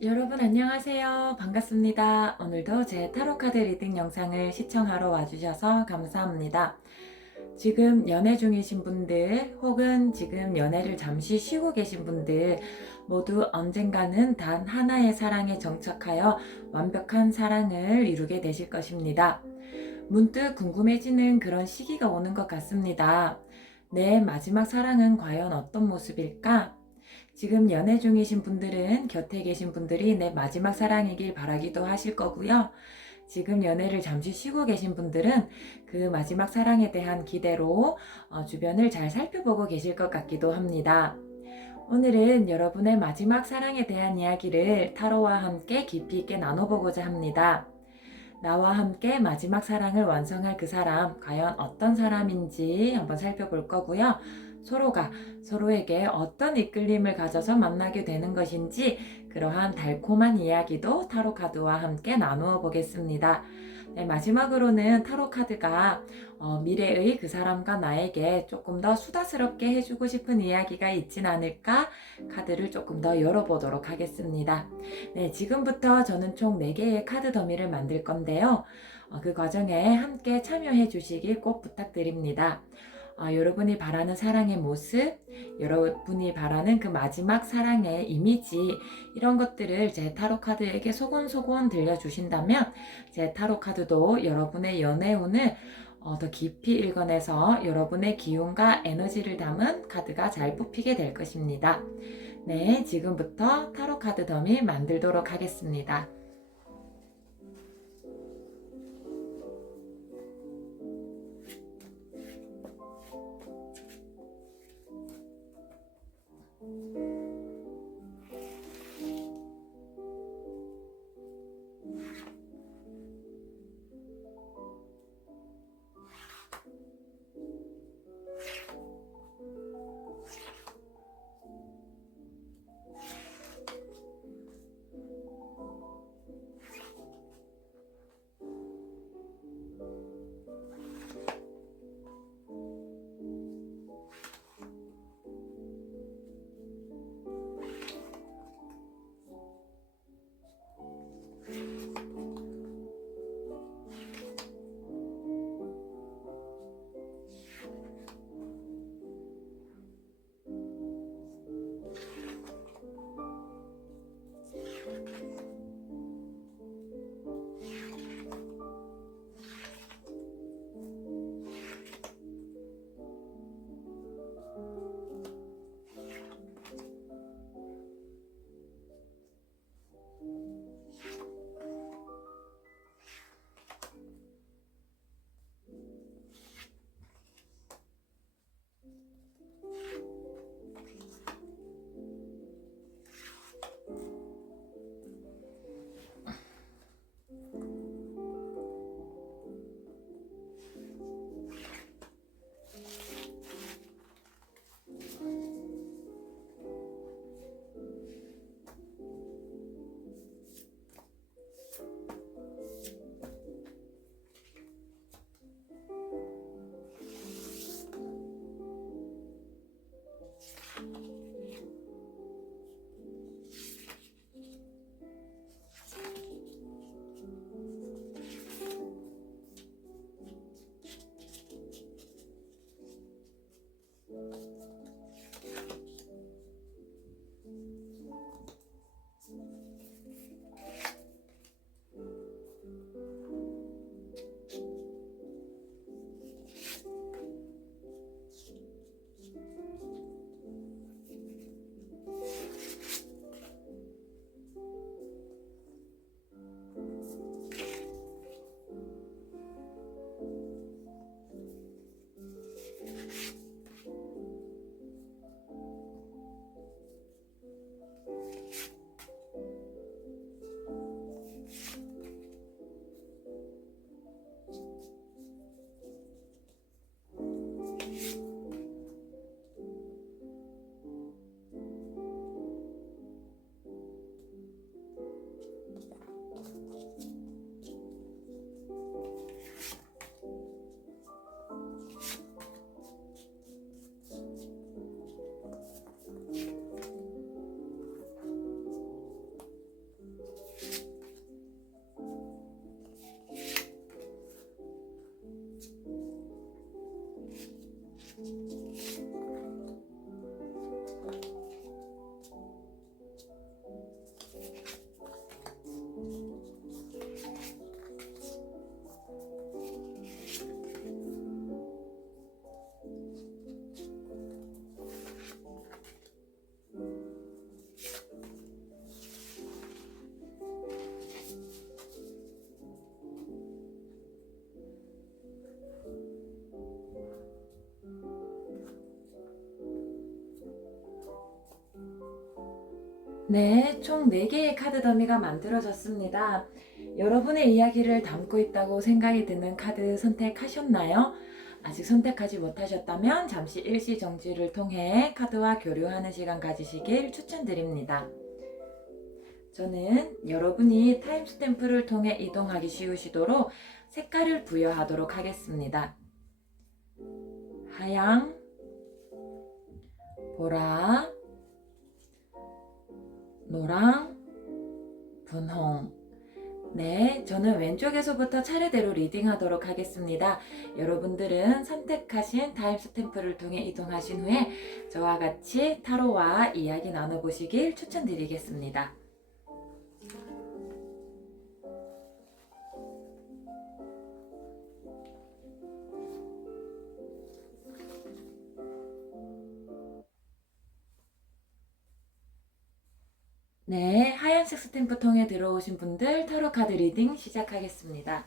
여러분 안녕하세요. 반갑습니다. 오늘도 제 타로카드 리딩 영상을 시청하러 와주셔서 감사합니다. 지금 연애 중이신 분들 혹은 지금 연애를 잠시 쉬고 계신 분들 모두 언젠가는 단 하나의 사랑에 정착하여 완벽한 사랑을 이루게 되실 것입니다. 문득 궁금해지는 그런 시기가 오는 것 같습니다. 내 마지막 사랑은 과연 어떤 모습일까? 지금 연애 중이신 분들은 곁에 계신 분들이 내 마지막 사랑이길 바라기도 하실 거고요. 지금 연애를 잠시 쉬고 계신 분들은 그 마지막 사랑에 대한 기대로 주변을 잘 살펴보고 계실 것 같기도 합니다. 오늘은 여러분의 마지막 사랑에 대한 이야기를 타로와 함께 깊이 있게 나눠보고자 합니다. 나와 함께 마지막 사랑을 완성할 그 사람, 과연 어떤 사람인지 한번 살펴볼 거고요. 서로가 서로에게 어떤 이끌림을 가져서 만나게 되는 것인지 그러한 달콤한 이야기도 타로 카드와 함께 나누어 보겠습니다. 네, 마지막으로는 타로 카드가 미래의 그 사람과 나에게 조금 더 수다스럽게 해주고 싶은 이야기가 있진 않을까 카드를 조금 더 열어보도록 하겠습니다. 네, 지금부터 저는 총 4개의 카드 더미를 만들 건데요. 그 과정에 함께 참여해 주시길 꼭 부탁드립니다. 여러분이 바라는 사랑의 모습, 여러분이 바라는 그 마지막 사랑의 이미지, 이런 것들을 제 타로 카드에게 소곤소곤 들려주신다면 제 타로 카드도 여러분의 연애운을 더 깊이 읽어내서 여러분의 기운과 에너지를 담은 카드가 잘 뽑히게 될 것입니다. 네, 지금부터 타로 카드 더미 만들도록 하겠습니다. 네, 총 4개의 카드 더미가 만들어졌습니다. 여러분의 이야기를 담고 있다고 생각이 드는 카드 선택하셨나요? 아직 선택하지 못하셨다면 잠시 일시 정지를 통해 카드와 교류하는 시간 가지시길 추천드립니다. 저는 여러분이 타임스탬프를 통해 이동하기 쉬우시도록 색깔을 부여하도록 하겠습니다. 하양, 보라, 노랑, 분홍. 네, 저는 왼쪽에서부터 차례대로 리딩하도록 하겠습니다. 여러분들은 선택하신 타임스탬프를 통해 이동하신 후에 저와 같이 타로와 이야기 나눠보시길 추천드리겠습니다. 네, 하얀색 스탬프 통해 들어오신 분들 타로 카드 리딩 시작하겠습니다.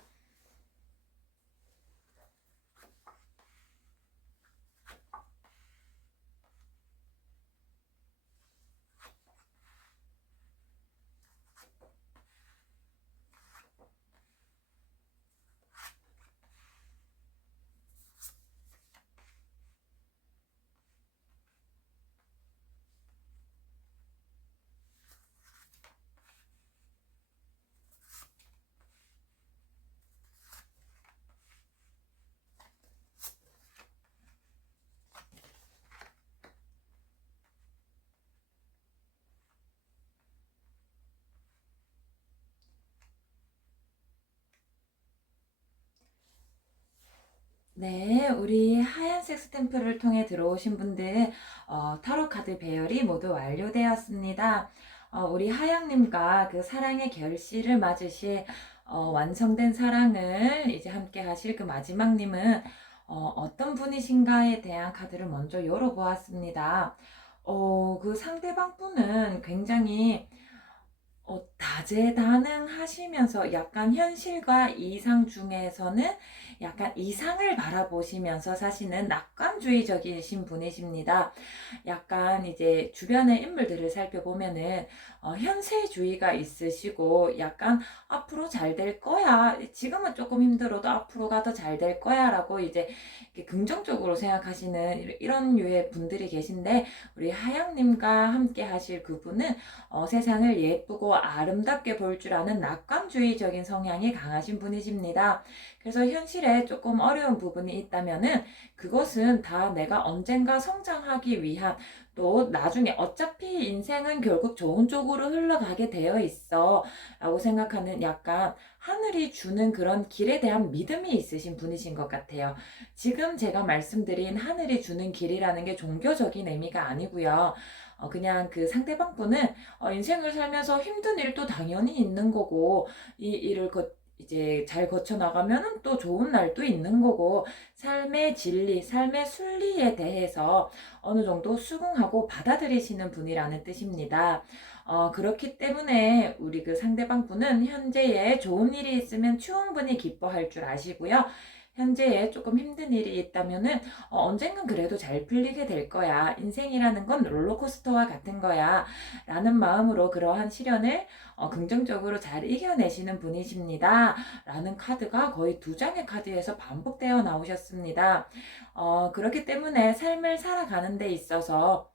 네, 우리 하얀색 스탬프를 통해 들어오신 분들 타로 카드 배열이 모두 완료되었습니다. 우리 하양님과 그 사랑의 결실을 맞으실 완성된 사랑을 이제 함께 하실 그 마지막님은 어떤 분이신가에 대한 카드를 먼저 열어보았습니다. 그 상대방 분은 굉장히 다재다능하시면서 약간 현실과 이상 중에서는 약간 이상을 바라보시면서 사시는 낙관주의적이신 분이십니다. 약간 이제 주변의 인물들을 살펴보면은 현세주의가 있으시고 약간 앞으로 잘 될 거야. 지금은 조금 힘들어도 앞으로가 더 잘 될 거야 라고 이제 긍정적으로 생각하시는 이런 류의 분들이 계신데 우리 하양님과 함께 하실 그분은 세상을 예쁘고 아름답게 볼 줄 아는 낙관주의적인 성향이 강하신 분이십니다. 그래서 현실에 조금 어려운 부분이 있다면은 그것은 다 내가 언젠가 성장하기 위한 또 나중에 어차피 인생은 결국 좋은 쪽으로 흘러가게 되어 있어 라고 생각하는 약간 하늘이 주는 그런 길에 대한 믿음이 있으신 분이신 것 같아요. 지금 제가 말씀드린 하늘이 주는 길이라는 게 종교적인 의미가 아니고요. 그냥 그 상대방 분은 인생을 살면서 힘든 일도 당연히 있는 거고 이 일을 이제 잘 거쳐 나가면은 또 좋은 날도 있는 거고 삶의 진리, 삶의 순리에 대해서 어느 정도 수긍하고 받아들이시는 분이라는 뜻입니다. 그렇기 때문에 우리 그 상대방 분은 현재에 좋은 일이 있으면 충분히 기뻐할 줄 아시고요. 현재에 조금 힘든 일이 있다면은 언젠간 그래도 잘 풀리게 될 거야. 인생이라는 건 롤러코스터와 같은 거야. 라는 마음으로 그러한 시련을 긍정적으로 잘 이겨내시는 분이십니다. 라는 카드가 거의 2장의 카드에서 반복되어 나오셨습니다. 그렇기 때문에 삶을 살아가는 데 있어서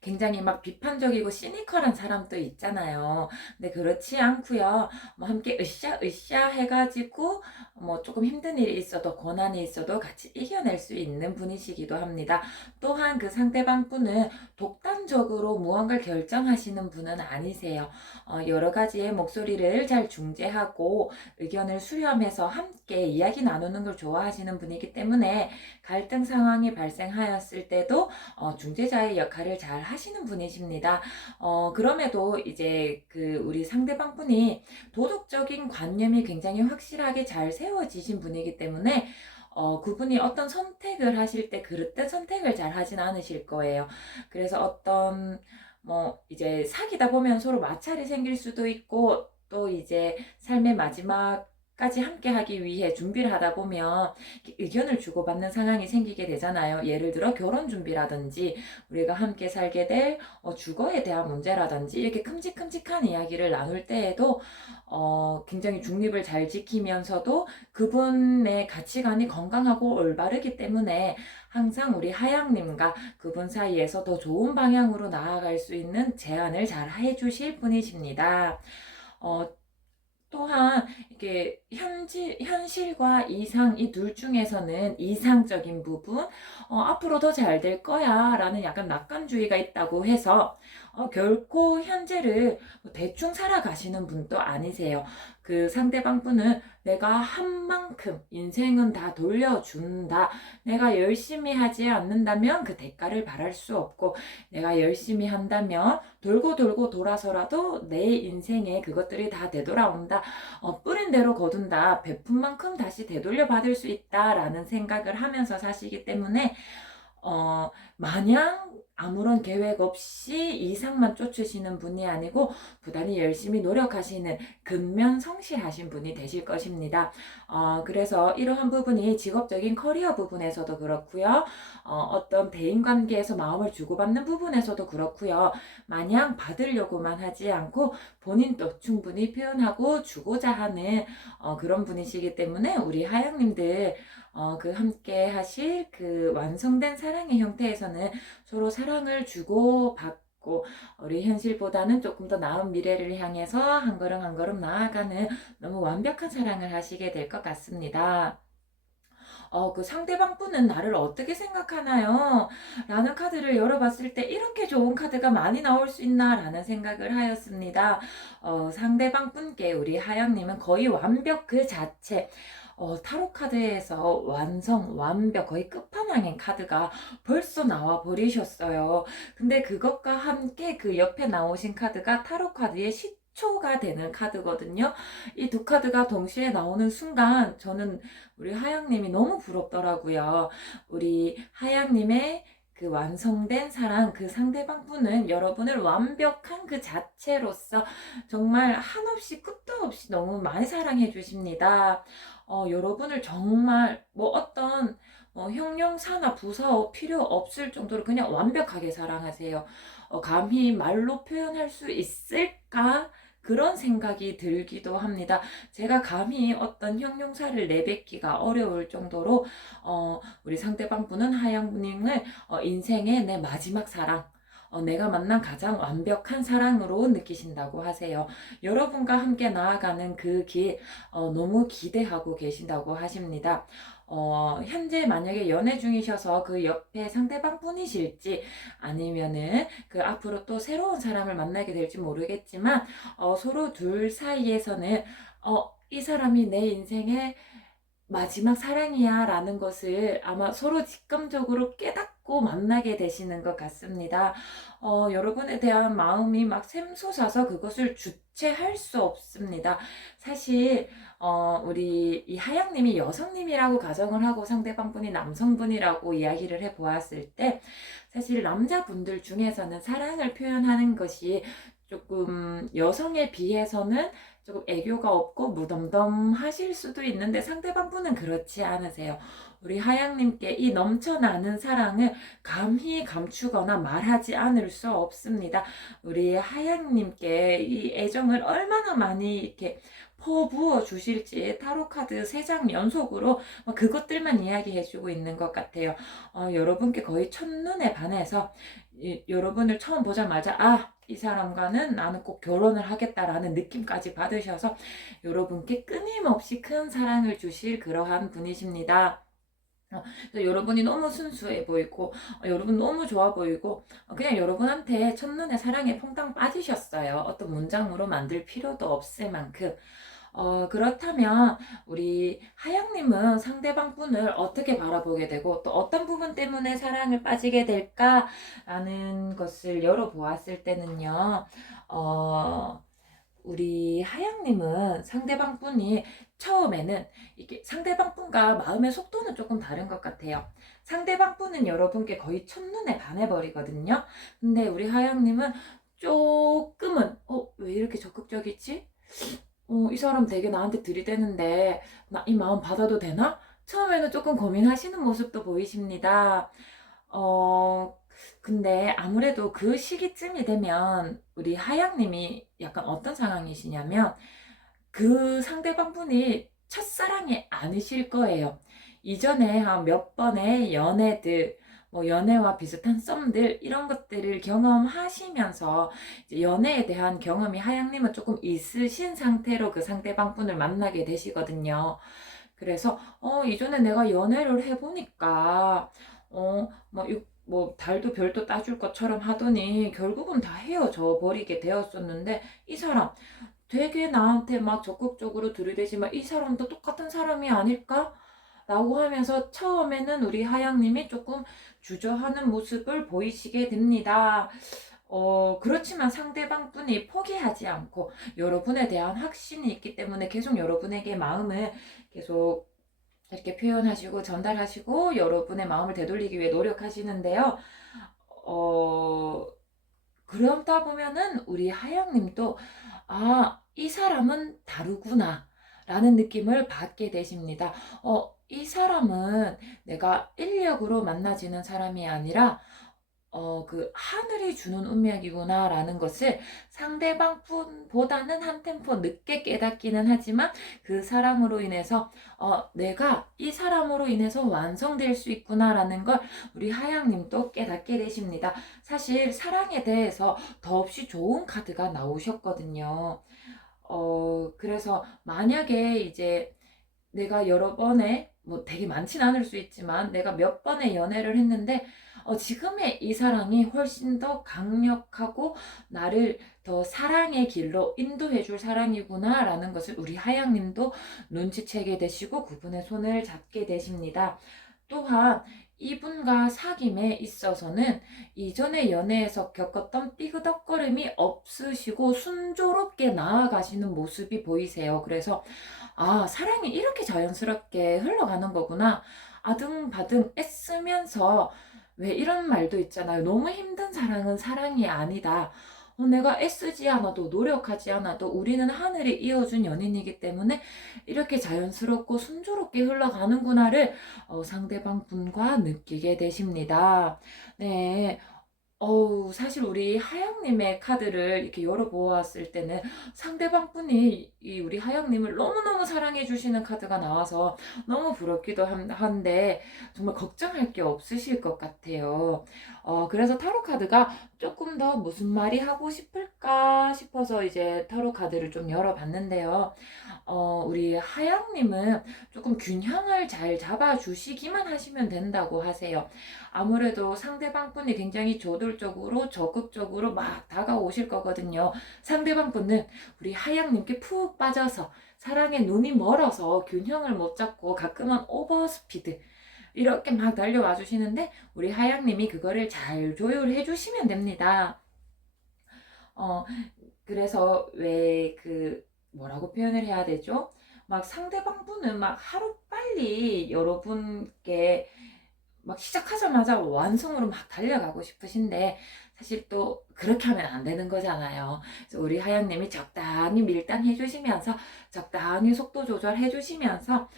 굉장히 막 비판적이고 시니컬한 사람도 있잖아요. 근데 그렇지 않고요. 뭐 함께 으쌰으쌰 해가지고 뭐 조금 힘든 일이 있어도 고난이 있어도 같이 이겨낼 수 있는 분이시기도 합니다. 또한 그 상대방 분은 독단적으로 무언가를 결정하시는 분은 아니세요. 여러 가지의 목소리를 잘 중재하고 의견을 수렴해서 함께 이야기 나누는 걸 좋아하시는 분이기 때문에 갈등 상황이 발생하였을 때도 중재자의 역할을 잘 하시는 분이십니다. 그럼에도 이제 그 우리 상대방 분이 도덕적인 관념이 굉장히 확실하게 잘 세워지신 분이기 때문에 그분이 어떤 선택을 하실 때 그릇된 선택을 잘 하진 않으실 거예요. 그래서 어떤 뭐 이제 사귀다 보면 서로 마찰이 생길 수도 있고 또 이제 삶의 마지막 까지 함께 하기 위해 준비를 하다 보면 의견을 주고받는 상황이 생기게 되잖아요. 예를 들어 결혼 준비라든지 우리가 함께 살게 될 주거에 대한 문제라든지 이렇게 큼직큼직한 이야기를 나눌 때에도 굉장히 중립을 잘 지키면서도 그분의 가치관이 건강하고 올바르기 때문에 항상 우리 하양님과 그분 사이에서 더 좋은 방향으로 나아갈 수 있는 제안을 잘 해주실 분이십니다. 어, 또한 이게 현실과 이상 이 둘 중에서는 이상적인 부분, 앞으로 더 잘 될 거야 라는 약간 낙관주의가 있다고 해서 결코 현재를 뭐 대충 살아가시는 분도 아니세요. 그 상대방 분은 내가 한 만큼 인생은 다 돌려준다. 내가 열심히 하지 않는다면 그 대가를 바랄 수 없고, 내가 열심히 한다면 돌고 돌고 돌아서라도 내 인생에 그것들이 다 되돌아온다. 뿌린 대로 거둔다. 베푼 만큼 다시 되돌려 받을 수 있다라는 생각을 하면서 사시기 때문에 마냥 아무런 계획 없이 이상만 쫓으시는 분이 아니고 부단히 열심히 노력하시는 근면 성실하신 분이 되실 것입니다. 그래서 이러한 부분이 직업적인 커리어 부분에서도 그렇고요. 어떤 대인관계에서 마음을 주고받는 부분에서도 그렇고요. 마냥 받으려고만 하지 않고 본인도 충분히 표현하고 주고자 하는 그런 분이시기 때문에 우리 하양님들 그 함께 하실 그 완성된 사랑의 형태에서는 서로 사랑을 주고 받고 우리 현실보다는 조금 더 나은 미래를 향해서 한 걸음 한 걸음 나아가는 너무 완벽한 사랑을 하시게 될 것 같습니다. 그 상대방 분은 나를 어떻게 생각하나요? 라는 카드를 열어봤을 때 이렇게 좋은 카드가 많이 나올 수 있나? 라는 생각을 하였습니다. 상대방 분께 우리 하영님은 거의 완벽 그 자체. 타로 카드에서 완성, 완벽, 거의 끝판왕인 카드가 벌써 나와 버리셨어요. 근데 그것과 함께 그 옆에 나오신 카드가 타로 카드의 시초가 되는 카드거든요. 이 두 카드가 동시에 나오는 순간 저는 우리 하양님이 너무 부럽더라고요. 우리 하양님의 그 완성된 사랑, 그 상대방 분은 여러분을 완벽한 그 자체로서 정말 한없이 끝도 없이 너무 많이 사랑해 주십니다. 여러분을 정말 뭐 어떤 형용사나 부사어 필요 없을 정도로 그냥 완벽하게 사랑하세요. 감히 말로 표현할 수 있을까? 그런 생각이 들기도 합니다. 제가 감히 어떤 형용사를 내뱉기가 어려울 정도로 우리 상대방 분은 하양님을 인생의 내 마지막 사랑, 내가 만난 가장 완벽한 사랑으로 느끼신다고 하세요. 여러분과 함께 나아가는 그 길 너무 기대하고 계신다고 하십니다. 현재 만약에 연애 중이셔서 그 옆에 상대방 분이실지 아니면은 그 앞으로 또 새로운 사람을 만나게 될지 모르겠지만 서로 둘 사이에서는 이 사람이 내 인생의 마지막 사랑이야 라는 것을 아마 서로 직감적으로 깨닫고 만나게 되시는 것 같습니다. 여러분에 대한 마음이 막 샘솟아서 그것을 주체할 수 없습니다. 사실 우리 이 하양님이 여성님이라고 가정을 하고 상대방 분이 남성분이라고 이야기를 해 보았을 때 사실 남자분들 중에서는 사랑을 표현하는 것이 조금 여성에 비해서는 조금 애교가 없고 무덤덤하실 수도 있는데 상대방 분은 그렇지 않으세요. 우리 하양님께 이 넘쳐나는 사랑을 감히 감추거나 말하지 않을 수 없습니다. 우리 하양님께 이 애정을 얼마나 많이 이렇게 퍼부어 주실지 타로카드 3장 연속으로 그것들만 이야기해주고 있는 것 같아요. 여러분께 거의 첫눈에 반해서 여러분을 처음 보자마자 이 사람과는 나는 꼭 결혼을 하겠다라는 느낌까지 받으셔서 여러분께 끊임없이 큰 사랑을 주실 그러한 분이십니다. 여러분이 너무 순수해 보이고 여러분 너무 좋아 보이고 그냥 여러분한테 첫눈에 사랑에 퐁당 빠지셨어요. 어떤 문장으로 만들 필요도 없을 만큼. 그렇다면 우리 하영님은 상대방 분을 어떻게 바라보게 되고 또 어떤 부분 때문에 사랑을 빠지게 될까라는 것을 열어보았을 때는요. 우리 하영님은 상대방 분이 처음에는 이게 상대방 분과 마음의 속도는 조금 다른 것 같아요. 상대방 분은 여러분께 거의 첫눈에 반해버리거든요. 근데 우리 하영님은 조금은 왜 이렇게 적극적이지? 이 사람 되게 나한테 들이대는데 나 이 마음 받아도 되나? 처음에는 조금 고민하시는 모습도 보이십니다. 어, 근데 아무래도 그 시기쯤이 되면 우리 하양님이 약간 어떤 상황이시냐면 그 상대방 분이 첫사랑이 아니실 거예요. 이전에 한 몇 번의 연애들, 뭐 연애와 비슷한 썸들 이런 것들을 경험하시면서 이제 연애에 대한 경험이 하양님은 조금 있으신 상태로 그 상대방 분을 만나게 되시거든요. 그래서 이전에 내가 연애를 해보니까 뭐 달도 별도 따줄 것처럼 하더니 결국은 다 헤어져 버리게 되었었는데 이 사람 되게 나한테 막 적극적으로 들이대지만 이 사람도 똑같은 사람이 아닐까? 라고 하면서 처음에는 우리 하양님이 조금 주저하는 모습을 보이시게 됩니다. 그렇지만 상대방 분이 포기하지 않고 여러분에 대한 확신이 있기 때문에 계속 여러분에게 마음을 계속 이렇게 표현하시고 전달하시고 여러분의 마음을 되돌리기 위해 노력하시는데요. 어, 그러다 보면은 우리 하영님도 이 사람은 다르구나 라는 느낌을 받게 되십니다. 이 사람은 내가 인력으로 만나지는 사람이 아니라 그 하늘이 주는 운명이구나라는 것을 상대방 분보다는 한 템포 늦게 깨닫기는 하지만 그 사람으로 인해서 내가 이 사람으로 인해서 완성될 수 있구나라는 걸 우리 하양님도 깨닫게 되십니다. 사실 사랑에 대해서 더없이 좋은 카드가 나오셨거든요. 그래서 만약에 이제 내가 여러 번의 뭐 되게 많진 않을 수 있지만 내가 몇 번의 연애를 했는데 지금의 이 사랑이 훨씬 더 강력하고 나를 더 사랑의 길로 인도해 줄 사랑이구나 라는 것을 우리 하양님도 눈치채게 되시고 그분의 손을 잡게 되십니다. 또한 이분과 사귐에 있어서는 이전의 연애에서 겪었던 삐그덕거림이 없으시고 순조롭게 나아가시는 모습이 보이세요. 그래서 사랑이 이렇게 자연스럽게 흘러가는 거구나. 아등바등 애쓰면서 왜 이런 말도 있잖아요. 너무 힘든 사랑은 사랑이 아니다. 내가 애쓰지 않아도 노력하지 않아도 우리는 하늘이 이어준 연인이기 때문에 이렇게 자연스럽고 순조롭게 흘러가는구나를 상대방 분과 느끼게 되십니다. 네. 사실 우리 하영님의 카드를 이렇게 열어보았을 때는 상대방 분이 이 우리 하영님을 너무너무 사랑해 주시는 카드가 나와서 너무 부럽기도 한데 정말 걱정할 게 없으실 것 같아요. 그래서 타로 카드가 조금 더 무슨 말이 하고 싶을까 싶어서 이제 타로 카드를 좀 열어봤는데요. 우리 하영님은 조금 균형을 잘 잡아주시기만 하시면 된다고 하세요. 아무래도 상대방 분이 굉장히 저돌적으로 적극적으로 막 다가오실 거거든요. 상대방 분은 우리 하양님께 푹 빠져서 사랑에 눈이 멀어서 균형을 못 잡고 가끔은 오버스피드 이렇게 막 달려와 주시는데 우리 하양님이 그거를 잘 조율해 주시면 됩니다. 어, 그래서 왜 뭐라고 표현을 해야 되죠? 막 상대방 분은 막 하루빨리 여러분께 막 시작하자마자 완성으로 막 달려가고 싶으신데 사실 또 그렇게 하면 안 되는 거잖아요. 그래서 우리 하영님이 적당히 밀당해 주시면서 적당히 속도 조절해 주시면서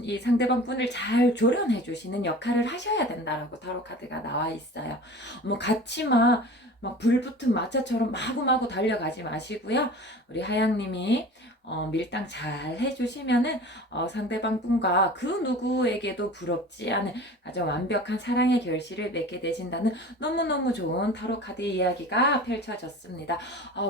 이 상대방 분을 잘 조련해 주시는 역할을 하셔야 된다라고 타로 카드가 나와 있어요. 뭐 같이 막 불붙은 마차처럼 마구마구 달려가지 마시고요. 우리 하양님이 밀당 잘 해주시면은 상대방 분과 그 누구에게도 부럽지 않은 아주 완벽한 사랑의 결실을 맺게 되신다는 너무너무 좋은 타로 카드 이야기가 펼쳐졌습니다.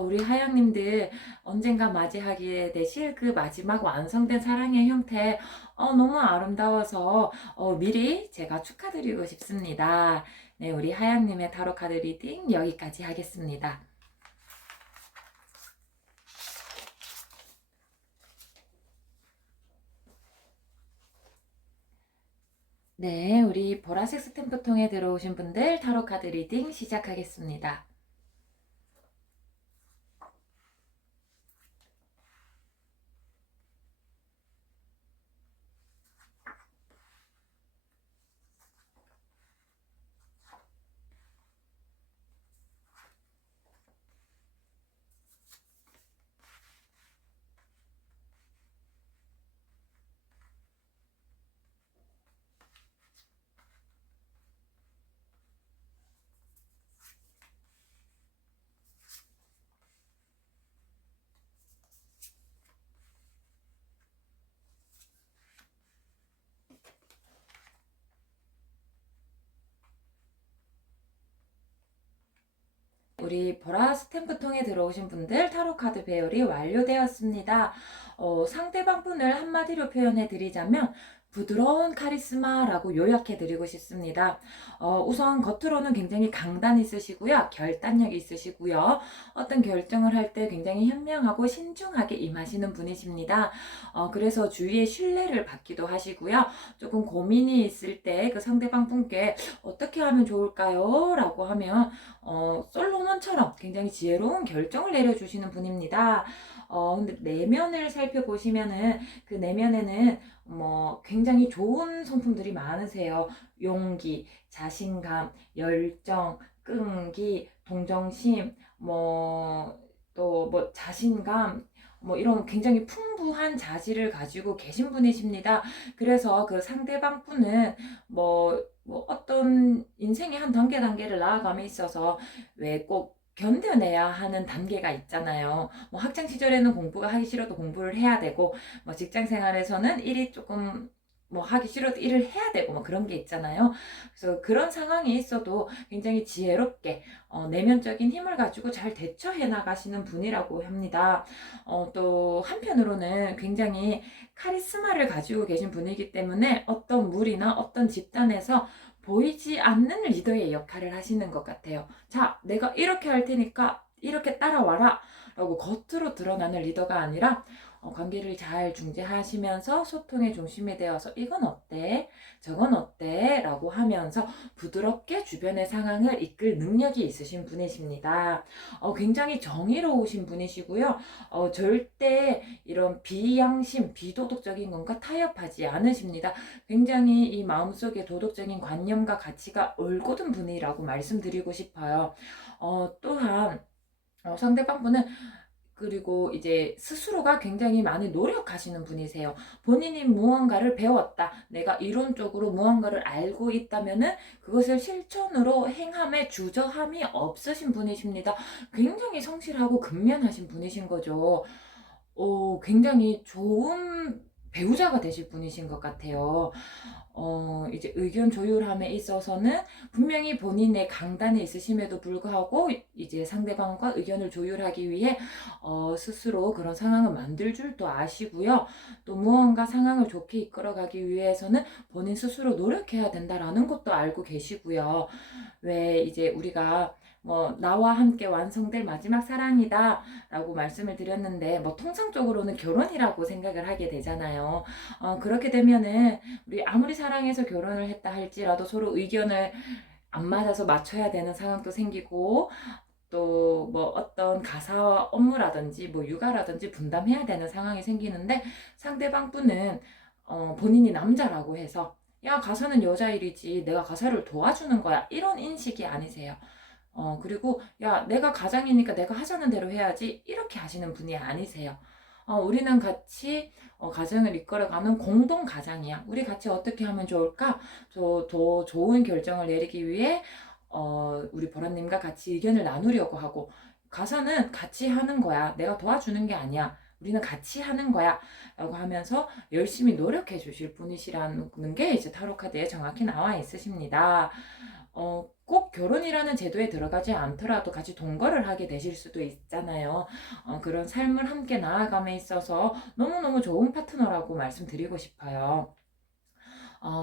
우리 하양님들 언젠가 맞이하게 되실 그 마지막 완성된 사랑의 형태 너무 아름다워서 미리 제가 축하드리고 싶습니다. 네, 우리 하양님의 타로 카드 리딩 여기까지 하겠습니다. 네, 우리 보라색 스탬프 통에 들어오신 분들 타로 카드 리딩 시작하겠습니다. 우리 보라 스탬프 통에 들어오신 분들 타로 카드 배열이 완료되었습니다. 상대방 분을 한마디로 표현해 드리자면 부드러운 카리스마라고 요약해 드리고 싶습니다. 우선 겉으로는 굉장히 강단 있으시고요. 결단력 있으시고요. 어떤 결정을 할 때 굉장히 현명하고 신중하게 임하시는 분이십니다. 그래서 주위의 신뢰를 받기도 하시고요. 조금 고민이 있을 때 그 상대방 분께 어떻게 하면 좋을까요? 라고 하면 솔로몬처럼 굉장히 지혜로운 결정을 내려주시는 분입니다. 근데 내면을 살펴보시면은 그 내면에는 뭐 굉장히 좋은 성품들이 많으세요. 용기, 자신감, 열정, 끈기, 동정심, 뭐 또 뭐 자신감, 뭐 이런 굉장히 풍부한 자질을 가지고 계신 분이십니다. 그래서 그 상대방 분은 뭐 어떤 인생의 한 단계를 나아감에 있어서 왜 꼭 견뎌내야 하는 단계가 있잖아요. 뭐 학창 시절에는 공부가 하기 싫어도 공부를 해야 되고, 뭐 직장 생활에서는 일이 조금 뭐 하기 싫어도 일을 해야 되고 뭐 그런 게 있잖아요. 그래서 그런 상황이 있어도 굉장히 지혜롭게 내면적인 힘을 가지고 잘 대처해 나가시는 분이라고 합니다. 또 한편으로는 굉장히 카리스마를 가지고 계신 분이기 때문에 어떤 무리나 어떤 집단에서 보이지 않는 리더의 역할을 하시는 것 같아요. 자, 내가 이렇게 할 테니까 이렇게 따라와라 라고 겉으로 드러나는 리더가 아니라 관계를 잘 중재하시면서 소통의 중심이 되어서 이건 어때? 저건 어때? 라고 하면서 부드럽게 주변의 상황을 이끌 능력이 있으신 분이십니다. 굉장히 정의로우신 분이시고요. 절대 이런 비양심, 비도덕적인 것과 타협하지 않으십니다. 굉장히 이 마음속에 도덕적인 관념과 가치가 올곧은 분이라고 말씀드리고 싶어요. 또한 상대방 분은 그리고 이제 스스로가 굉장히 많이 노력하시는 분이세요. 본인이 무언가를 배웠다. 내가 이론적으로 무언가를 알고 있다면은 그것을 실천으로 행함에 주저함이 없으신 분이십니다. 굉장히 성실하고 근면하신 분이신 거죠. 굉장히 좋은 배우자가 되실 분이신 것 같아요. 이제 의견 조율함에 있어서는 분명히 본인의 강단이 있으심에도 불구하고 이제 상대방과 의견을 조율하기 위해 스스로 그런 상황을 만들 줄도 아시고요. 또 무언가 상황을 좋게 이끌어가기 위해서는 본인 스스로 노력해야 된다라는 것도 알고 계시고요. 왜 이제 우리가 뭐 나와 함께 완성될 마지막 사랑이다 라고 말씀을 드렸는데 뭐 통상적으로는 결혼이라고 생각을 하게 되잖아요. 그렇게 되면은 우리 아무리 사랑해서 결혼을 했다 할지라도 서로 의견을 안 맞아서 맞춰야 되는 상황도 생기고 또 뭐 어떤 가사 업무라든지 뭐 육아라든지 분담해야 되는 상황이 생기는데 상대방 분은 본인이 남자라고 해서 야 가사는 여자 일이지 내가 가사를 도와주는 거야 이런 인식이 아니세요. 그리고 야 내가 가장이니까 내가 하자는 대로 해야지 이렇게 하시는 분이 아니세요. 우리는 같이 가정을 이끌어가는 공동 가장이야. 우리 같이 어떻게 하면 좋을까? 더 좋은 결정을 내리기 위해 우리 보라님과 같이 의견을 나누려고 하고 가사는 같이 하는 거야. 내가 도와주는 게 아니야. 우리는 같이 하는 거야. 라고 하면서 열심히 노력해 주실 분이시라는 게 이제 타로카드에 정확히 나와 있으십니다. 꼭 결혼이라는 제도에 들어가지 않더라도 같이 동거를 하게 되실 수도 있잖아요. 그런 삶을 함께 나아감에 있어서 너무너무 좋은 파트너라고 말씀드리고 싶어요.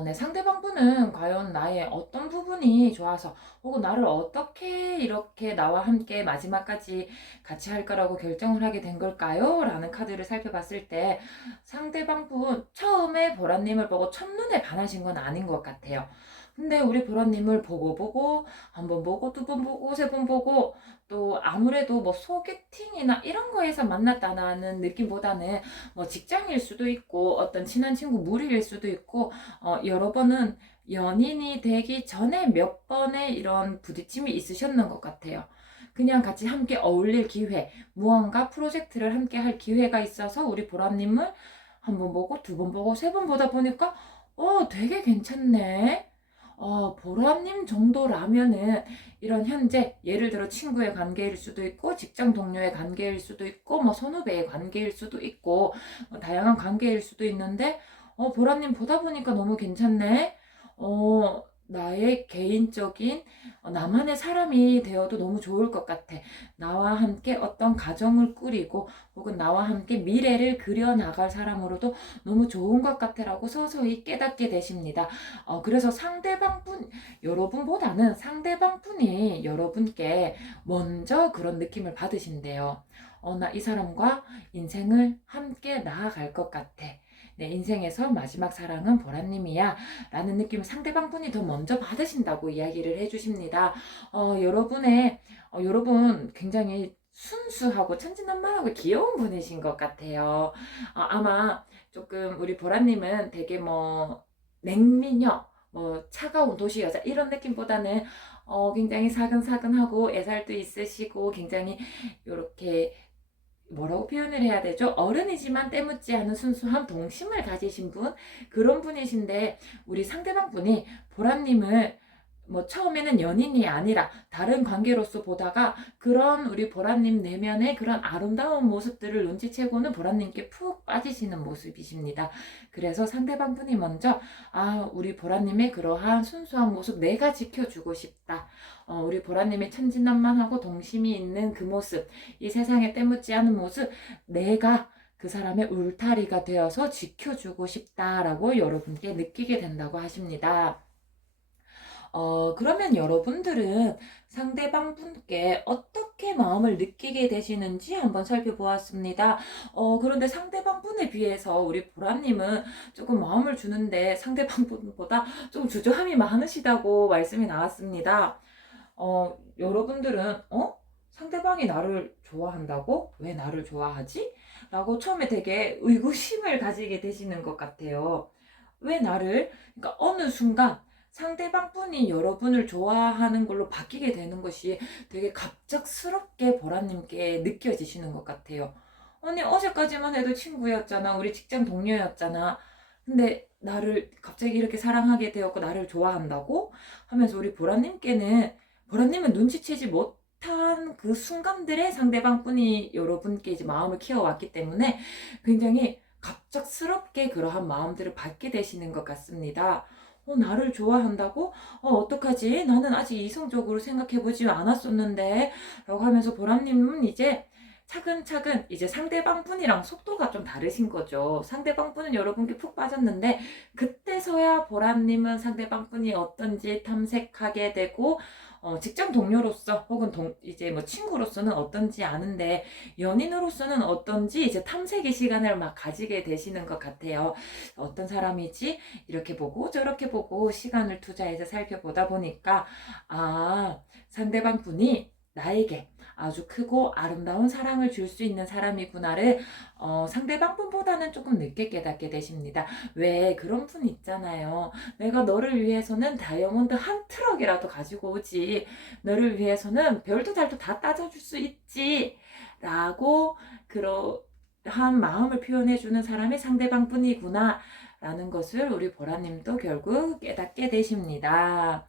네, 상대방 분은 과연 나의 어떤 부분이 좋아서 혹은 나를 어떻게 이렇게 나와 함께 마지막까지 같이 할 거라고 결정을 하게 된 걸까요? 라는 카드를 살펴봤을 때 상대방 분 처음에 보라님을 보고 첫눈에 반하신 건 아닌 것 같아요. 근데 우리 보라님을 보고 한 번 보고 두 번 보고 세 번 보고 또 아무래도 뭐 소개팅이나 이런 거에서 만났다는 느낌보다는 뭐 직장일 수도 있고 어떤 친한 친구 무리일 수도 있고 여러 번은 연인이 되기 전에 몇 번의 이런 부딪힘이 있으셨는 것 같아요. 그냥 같이 함께 어울릴 기회, 무언가 프로젝트를 함께 할 기회가 있어서 우리 보라님을 한 번 보고 두 번 보고 세 번 보다 보니까 되게 괜찮네. 보라님 정도라면은 이런 현재 예를 들어 친구의 관계일 수도 있고 직장 동료의 관계일 수도 있고 뭐 선후배의 관계일 수도 있고 다양한 관계일 수도 있는데 보라님 보다 보니까 너무 괜찮네. 나의 개인적인 나만의 사람이 되어도 너무 좋을 것 같아. 나와 함께 어떤 가정을 꾸리고 혹은 나와 함께 미래를 그려나갈 사람으로도 너무 좋은 것 같아라고 서서히 깨닫게 되십니다. 그래서 여러분보다는 상대방 분이 여러분께 먼저 그런 느낌을 받으신대요. 나 이 사람과 인생을 함께 나아갈 것 같아. 내 인생에서 마지막 사랑은 보라님이야 라는 느낌을 상대방 분이 더 먼저 받으신다고 이야기를 해주십니다. 여러분 굉장히 순수하고 천진난만하고 귀여운 분이신 것 같아요. 아마 조금 우리 보라님은 되게 뭐 냉미녀, 뭐 차가운 도시 여자 이런 느낌보다는 굉장히 사근사근하고 애살도 있으시고 굉장히 이렇게 뭐라고 표현을 해야 되죠? 어른이지만 때묻지 않은 순수한 동심을 가지신 분, 그런 분이신데 우리 상대방 분이 보라님을 뭐 처음에는 연인이 아니라 다른 관계로서 보다가 그런 우리 보라님 내면의 그런 아름다운 모습들을 눈치채고는 보라님께 푹 빠지시는 모습이십니다. 그래서 상대방 분이 먼저 우리 보라님의 그러한 순수한 모습 내가 지켜주고 싶다. 우리 보라님의 천진난만하고 동심이 있는 그 모습, 이 세상에 때묻지 않은 모습, 내가 그 사람의 울타리가 되어서 지켜주고 싶다라고 여러분께 느끼게 된다고 하십니다. 그러면 여러분들은 상대방 분께 어떻게 마음을 느끼게 되시는지 한번 살펴보았습니다. 그런데 상대방 분에 비해서 우리 보라님은 조금 마음을 주는데 상대방 분보다 좀 주저함이 많으시다고 말씀이 나왔습니다. 여러분들은 상대방이 나를 좋아한다고? 왜 나를 좋아하지? 라고 처음에 되게 의구심을 가지게 되시는 것 같아요. 왜 나를? 그러니까 어느 순간 상대방 분이 여러분을 좋아하는 걸로 바뀌게 되는 것이 되게 갑작스럽게 보라님께 느껴지시는 것 같아요. 아니, 어제까지만 해도 친구였잖아. 우리 직장 동료였잖아. 근데 나를 갑자기 이렇게 사랑하게 되었고 나를 좋아한다고? 하면서 우리 보라님은 눈치채지 못한 그 순간들의 상대방 분이 여러분께 이제 마음을 키워왔기 때문에 굉장히 갑작스럽게 그러한 마음들을 받게 되시는 것 같습니다. 나를 좋아한다고? 어떡하지? 나는 아직 이성적으로 생각해보지 않았었는데. 라고 하면서 보람님은 이제 차근차근 이제 상대방 분이랑 속도가 좀 다르신 거죠. 상대방 분은 여러분께 푹 빠졌는데 그때서야 보람님은 상대방 분이 어떤지 탐색하게 되고 직장 동료로서 혹은 이제 뭐 친구로서는 어떤지 아는데 연인으로서는 어떤지 이제 탐색의 시간을 막 가지게 되시는 것 같아요. 어떤 사람이지? 이렇게 보고 저렇게 보고 시간을 투자해서 살펴보다 보니까 상대방 분이 나에게 아주 크고 아름다운 사랑을 줄 수 있는 사람이구나를 상대방 분보다는 조금 늦게 깨닫게 되십니다. 왜 그런 분 있잖아요. 내가 너를 위해서는 다이아몬드 한 트럭이라도 가지고 오지. 너를 위해서는 별도 달도 다 따져줄 수 있지. 라고 그러한 마음을 표현해주는 사람이 상대방 분이구나. 라는 것을 우리 보라님도 결국 깨닫게 되십니다.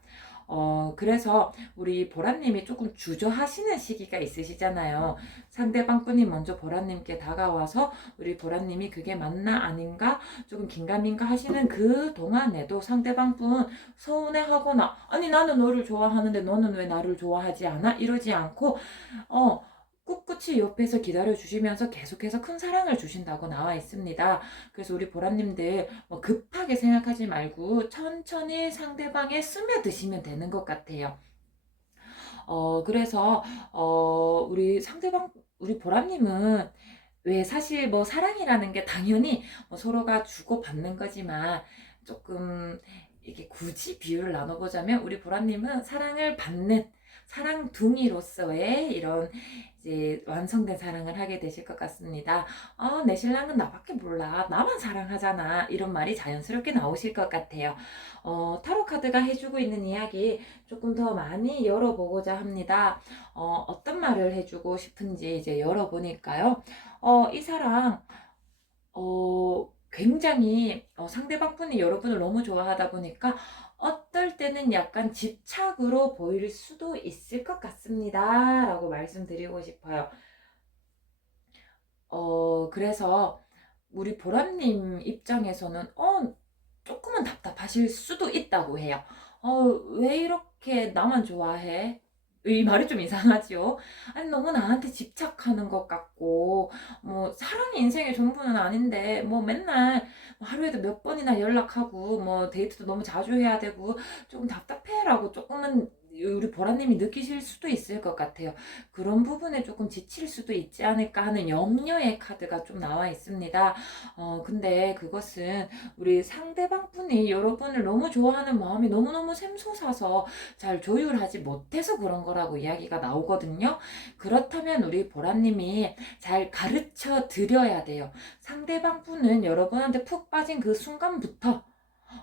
그래서 우리 보라님이 조금 주저하시는 시기가 있으시잖아요. 상대방 분이 먼저 보라님께 다가와서 우리 보라님이 그게 맞나 아닌가 조금 긴가민가 하시는 그 동안에도 상대방 분 서운해하거나 아니 나는 너를 좋아하는데 너는 왜 나를 좋아하지 않아? 이러지 않고 꿋꿋이 옆에서 기다려 주시면서 계속해서 큰 사랑을 주신다고 나와 있습니다. 그래서 우리 보라님들 뭐 급하게 생각하지 말고 천천히 상대방에 스며드시면 되는 것 같아요. 그래서 우리 보라님은 왜 사실 뭐 사랑이라는 게 당연히 뭐 서로가 주고받는 거지만 조금 이게 굳이 비유를 나눠보자면 우리 보라님은 사랑을 받는 사랑둥이로서의 이런 이제 완성된 사랑을 하게 되실 것 같습니다. 내 신랑은 나밖에 몰라. 나만 사랑하잖아. 이런 말이 자연스럽게 나오실 것 같아요. 타로 카드가 해주고 있는 이야기 조금 더 많이 열어보고자 합니다. 어떤 말을 해주고 싶은지 이제 열어보니까요. 이 사랑, 굉장히 상대방 분이 여러분을 너무 좋아하다 보니까 어떨 때는 약간 집착으로 보일 수도 있을 것 같습니다. 라고 말씀드리고 싶어요. 그래서 우리 보라님 입장에서는 조금은 답답하실 수도 있다고 해요. 왜 이렇게 나만 좋아해? 이 말이 좀 이상하지요? 아니, 너무 나한테 집착하는 것 같고, 뭐, 사랑이 인생의 전부는 아닌데, 뭐, 맨날 하루에도 몇 번이나 연락하고, 뭐, 데이트도 너무 자주 해야 되고, 조금 답답해라고 조금은 우리 보라님이 느끼실 수도 있을 것 같아요. 그런 부분에 조금 지칠 수도 있지 않을까 하는 염려의 카드가 좀 나와 있습니다. 근데 그것은 우리 상대방 분이 여러분을 너무 좋아하는 마음이 너무너무 샘솟아서 잘 조율하지 못해서 그런 거라고 이야기가 나오거든요. 그렇다면 우리 보라님이 잘 가르쳐 드려야 돼요. 상대방 분은 여러분한테 푹 빠진 그 순간부터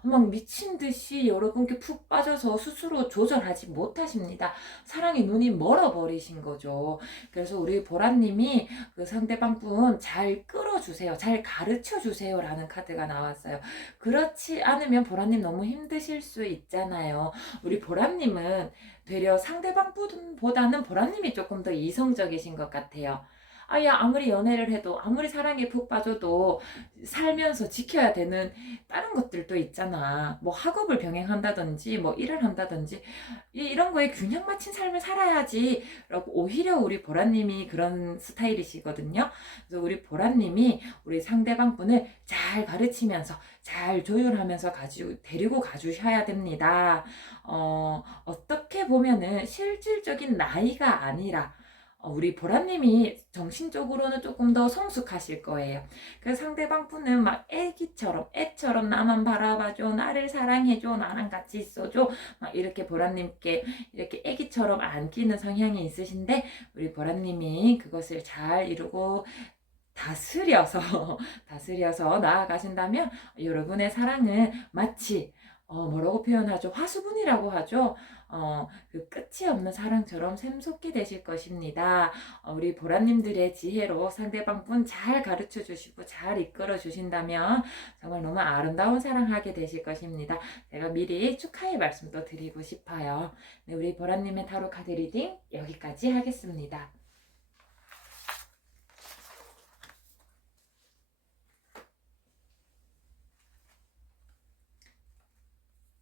막 미친 듯이 여러분께 푹 빠져서 스스로 조절하지 못하십니다. 사랑의 눈이 멀어버리신 거죠. 그래서 우리 보라님이 그 상대방 분 잘 끌어주세요. 잘 가르쳐 주세요. 라는 카드가 나왔어요. 그렇지 않으면 보라님 너무 힘드실 수 있잖아요. 우리 보라님은 되려 상대방 분보다는 보라님이 조금 더 이성적이신 것 같아요. 야, 아무리 연애를 해도, 아무리 사랑에 푹 빠져도 살면서 지켜야 되는 다른 것들도 있잖아. 뭐 학업을 병행한다든지, 뭐 일을 한다든지, 이런 거에 균형 맞춘 삶을 살아야지. 라고 오히려 우리 보라님이 그런 스타일이시거든요. 그래서 우리 보라님이 우리 상대방 분을 잘 가르치면서, 잘 조율하면서 데리고 가주셔야 됩니다. 어떻게 보면은 실질적인 나이가 아니라, 우리 보라님이 정신적으로는 조금 더 성숙하실 거예요. 그 상대방 분은 막 애처럼 나만 바라봐줘, 나를 사랑해줘, 나랑 같이 있어줘, 막 이렇게 보라님께 이렇게 애기처럼 안기는 성향이 있으신데, 우리 보라님이 그것을 잘 이루고 다스려서 다스려서 나아가신다면 여러분의 사랑은 마치 뭐라고 표현하죠? 화수분이라고 하죠. 그 끝이 없는 사랑처럼 샘솟게 되실 것입니다. 우리 보라님들의 지혜로 상대방 분 잘 가르쳐 주시고 잘 이끌어 주신다면 정말 너무 아름다운 사랑하게 되실 것입니다. 제가 미리 축하의 말씀도 드리고 싶어요. 네, 우리 보라님의 타로 카드 리딩 여기까지 하겠습니다.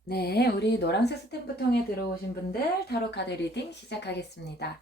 네, 우리 노란색 스탬프 통에 들어오신 분들 타로 카드 리딩 시작하겠습니다.